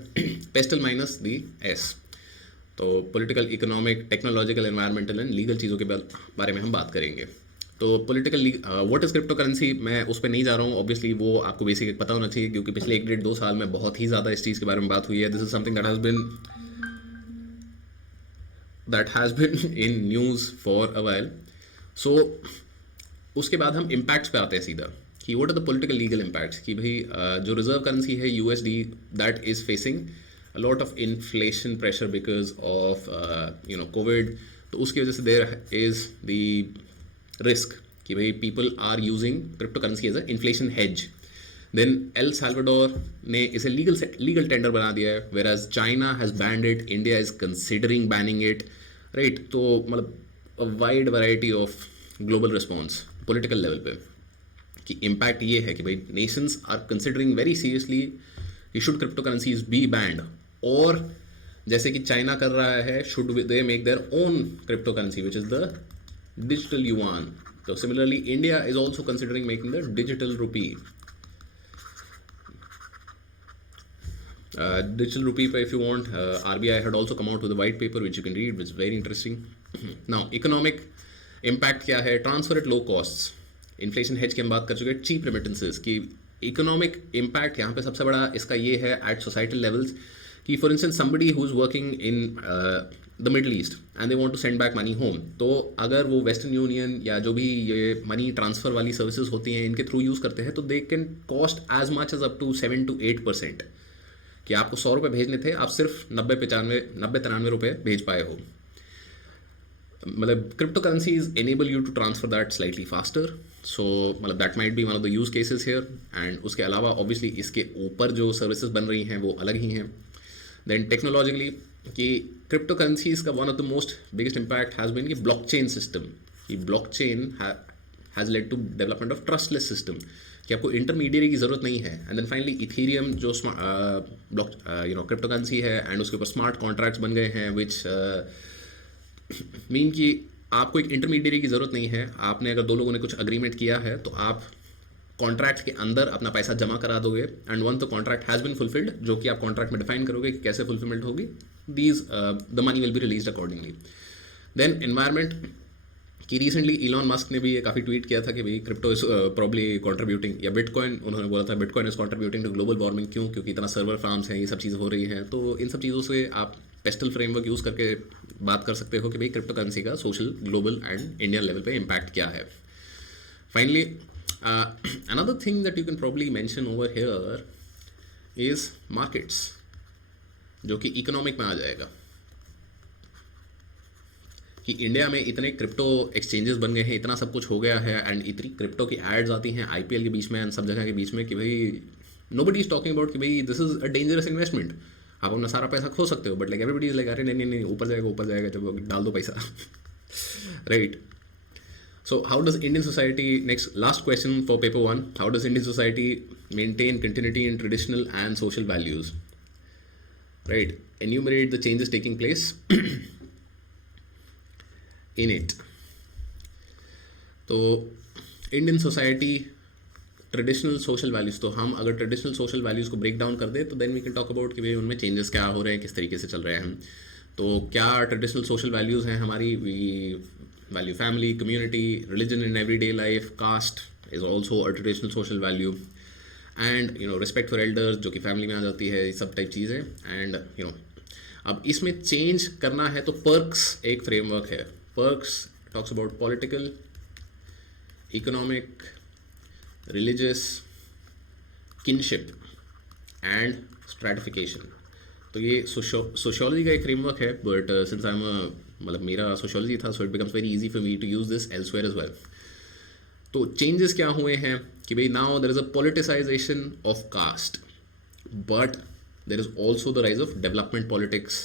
पेस्टल माइनस दी एस। तो political, economic, technological, environmental and legal चीज़ों के बारे में हम बात करेंगे। तो political what is crypto currency, मैं उस पर नहीं जा रहा हूँ, ऑब्वियसली वो आपको बेसिक पता होना चाहिए, क्योंकि पिछले 1-1.5-2 साल में बहुत ही ज़्यादा इस चीज़ के बारे में बात हुई है। This is something that has been in news for a while. So उसके बाद हम impacts पे आते हैं सीधा कि what are the political legal impacts, कि भाई जो रिजर्व करेंसी है USD, that is facing a lot of inflation pressure because of COVID। तो उसकी वजह से there is the risk कि भाई people are using cryptocurrency as a inflation hedge। Then El Salvador ने इसे लीगल टेंडर बना दिया है, where as China has banned it, India is considering banning it, right. तो मतलब wide variety of global response political level पे कि impact ये है कि भाई nations are considering very seriously कि should crypto currencies be banned, और जैसे कि चाइना कर रहा है, should they make their own crypto currency which is the digital yuan. तो similarly India is also considering making the digital rupee. Digital rupee, if you want, RBI had also come out with a white paper which you can read, which is very interesting. Now economic impact क्या है? Transfer at low costs, inflation hedge की हम बात कर चुके हैं, cheap remittances की economic impact यहाँ पे सबसे बड़ा इसका ये है at societal levels कि for instance somebody who's working in the Middle East and they want to send back money home, तो अगर वो Western Union या जो भी ये money transfer वाली services होती हैं इनके थ्रू यूज़ करते हैं, तो they can cost as much as up to 7 to 8%। कि आपको 100 रुपये भेजने थे, आप सिर्फ 90-93 रुपये भेज पाए हो। मतलब crypto currencies enable you to transfer that slightly faster, so मतलब that might be one of the use cases here. And उसके अलावा ऑब्वियसली इसके ऊपर जो सर्विसेज बन रही हैं वो अलग ही हैं। देन टेक्नोलॉजिकली कि क्रिप्टो करेंसीज का one of the most biggest impact has been कि ब्लॉकचेन सिस्टम, कि blockchain has led to development of trustless system, कि आपको इंटरमीडिएट की ज़रूरत नहीं है। एंड देन फाइनली इथेरियम जो ब्लॉक क्रिप्टो करेंसी है, एंड उसके ऊपर स्मार्ट कॉन्ट्रैक्ट्स बन गए हैं विच मीन कि आपको एक इंटरमीडिएट की ज़रूरत नहीं है। आपने अगर 2 लोगों ने कुछ अग्रीमेंट किया है तो आप कॉन्ट्रैक्ट के अंदर अपना पैसा जमा करा दोगे, and one the contract has been fulfilled, जो कि आप कॉन्ट्रैक्ट में डिफाइन करोगे कि कैसे फुलफिलमेंट होगी, these the money will be release accordingly. Then environment कि रिसेंटली इलॉन मस्क ने भी ये काफ़ी ट्वीट किया था कि भाई क्रिप्टो इज प्रॉब्ली कंट्रीब्यूटिंग, या बिटकॉइन, उन्होंने बोला था bitcoin is contributing to global warming. क्यों? क्योंकि इतना सर्वर फार्म्स हैं, ये सब चीज़ें हो रही हैं। तो इन सब चीज़ों से आप पेस्टल फ्रेमवर्क यूज़ करके बात कर सकते हो कि भाई क्रिप्टो करेंसी का social, global and Indian level पे इम्पैक्ट क्या है। Finally another thing that you can probably mention over here is markets, जो कि इकोनॉमिक में आ जाएगा कि इंडिया में इतने क्रिप्टो एक्सचेंजेस बन गए हैं, इतना सब कुछ हो गया है, एंड इतनी क्रिप्टो की एड्स आती हैं आईपीएल के बीच में एंड सब जगह के बीच में कि भाई नोबडी इज टॉकिंग अबाउट कि भाई this is a dangerous investment, आप अपना सारा पैसा खो सकते हो, but like everybody is like अरे नहीं नहीं नहीं, ऊपर जाएगा जब डाल दो पैसा। Right. So how does Indian society, next last question for paper 1, how does Indian society maintain continuity in traditional and social values? Right, enumerate the changes taking place in it. तो Indian society traditional social values, तो हम अगर traditional social values को break down कर दे तो then we can talk about कि भाई उनमें चेंजेस क्या हो रहे हैं, किस तरीके से चल रहे हैं। तो क्या ट्रेडिशनल सोशल वैल्यूज़ हैं हमारी? We value family, community, religion in everyday life, caste is also a traditional social value, and respect for elders, जो कि फैमिली में आ जाती है, ये सब टाइप चीज़ें। एंड अब इसमें चेंज करना है तो पर्क्स एक फ्रेमवर्क है। Perks talks about political, economic, religious, kinship and stratification. तो ये सोशियोलॉजी का एक फ्रेमवर्क है, बट सिंस आई एम मतलब मेरा सोशियोलॉजी था, so it becomes very easy for me to use this elsewhere as well. तो चेंजेस क्या हुए हैं कि भाई now there is a politicization of caste, but there is also the rise of development politics,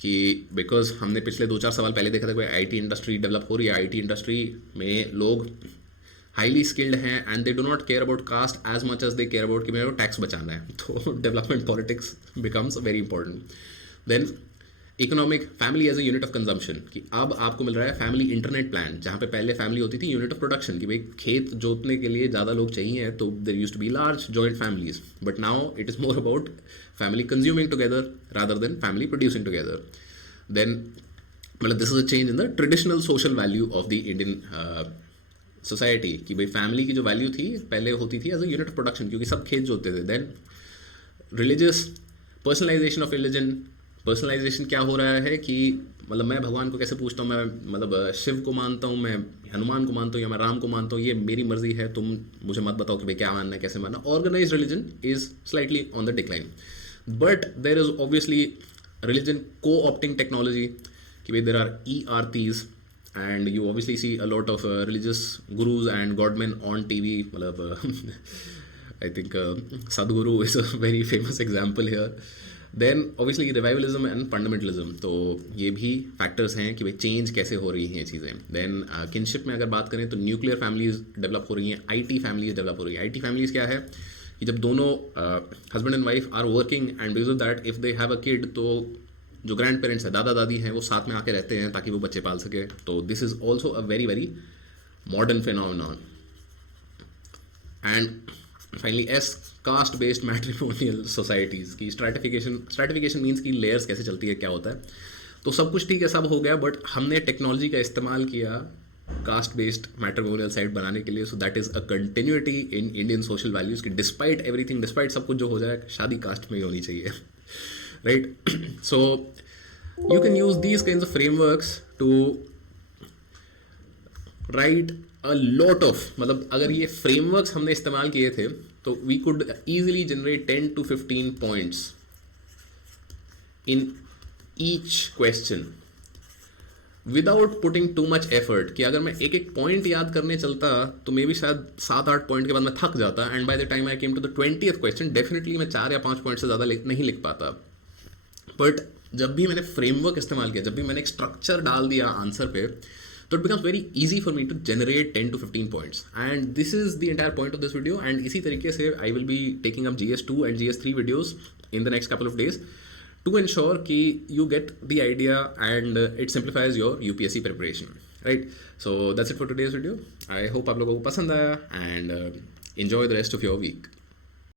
कि because हमने पिछले 2-4 साल पहले देखा था कि आईटी इंडस्ट्री डेवलप हो रही है, आईटी इंडस्ट्री में लोग हाईली स्किल्ड हैं and they do not care about caste as much as they care about कि मेरे को टैक्स बचाना है। तो development politics becomes very important. Then economic, family as a unit of consumption, कि अब आपको मिल रहा है फैमिली इंटरनेट प्लान, जहाँ पे पहले फैमिली होती थी यूनिट ऑफ प्रोडक्शन, कि भाई खेत जोतने के लिए ज़्यादा लोग चाहिए तो there used to be large joint families, but now it is more about family consuming together rather than family producing together. Then मतलब this is a change in the traditional social value of the Indian society, कि भाई family की जो value थी पहले होती थी as a unit of production, क्योंकि सब खेत जोते थे। Then religious, personalization of religion. Personalization क्या हो रहा है कि मतलब मैं भगवान को कैसे पूछता हूँ, मैं मतलब शिव को मानता हूँ, मैं हनुमान को मानता हूँ, या मैं राम को मानता हूँ, ये मेरी मर्जी है, तुम मुझे मत बताओ कि भाई क्या मानना है, कैसे मानना। Organize religion is slightly on the decline, but there is obviously religion को ऑप्टिंग टेक्नोलॉजी, कि भाई there are e aartis and you obviously see a lot of religious gurus and godmen on TV. I think Sadhguru is a very famous example here. Then obviously revivalism and fundamentalism, तो ये भी factors हैं कि भाई change कैसे हो रही हैं ये चीज़ें. Then kinship में अगर बात करें तो nuclear families develop हो रही हैं, IT families develop हो रही हैं. IT families क्या है कि जब दोनों husband and wife are working and because of that if they have a kid, तो जो ग्रैंड पेरेंट्स हैं, दादा दादी हैं, वो साथ में आके रहते हैं ताकि वो बच्चे पाल सके. तो this is also a very very modern phenomenon. And finally S, caste based matrimonial societies की स्ट्रैटिफिकेशन मीन्स की लेयर्स कैसे चलती है, क्या होता है. तो सब कुछ ठीक है, सब हो गया, बट हमने टेक्नोलॉजी का इस्तेमाल किया कास्ट बेस्ड मैट्रिमोनियल साइट बनाने के लिए. So that is a continuity in Indian social values की डिस्पाइट एवरीथिंग, डिस्पाइट सब कुछ जो हो जाए, शादी कास्ट में ही होनी चाहिए. Right? So you can use these kinds of frameworks to write a lot of, मतलब अगर ये frameworks हमने इस्तेमाल किए थे तो we could easily generate 10 to 15 points in each question without putting too much effort. कि अगर मैं एक एक पॉइंट याद करने चलता तो मे बी शायद 7-8 पॉइंट के बाद मैं थक जाता, and by the time I came to the 20th question definitely मैं 4 या 5 पॉइंट से ज़्यादा नहीं लिख पाता. बट जब भी मैंने फ्रेमवर्क इस्तेमाल किया, जब भी मैंने एक स्ट्रक्चर डाल दिया आंसर पे, तो it becomes very easy for me to generate 10 to 15 points. And this is the entire point of this video. And इसी तरीके से I will be taking up GS2 and GS3 videos in the next couple of days to ensure कि you get the idea and it simplifies your UPSC preparation, right? So that's it for today's video. I hope आप लोगों को पसंद आया and enjoy the rest of your week.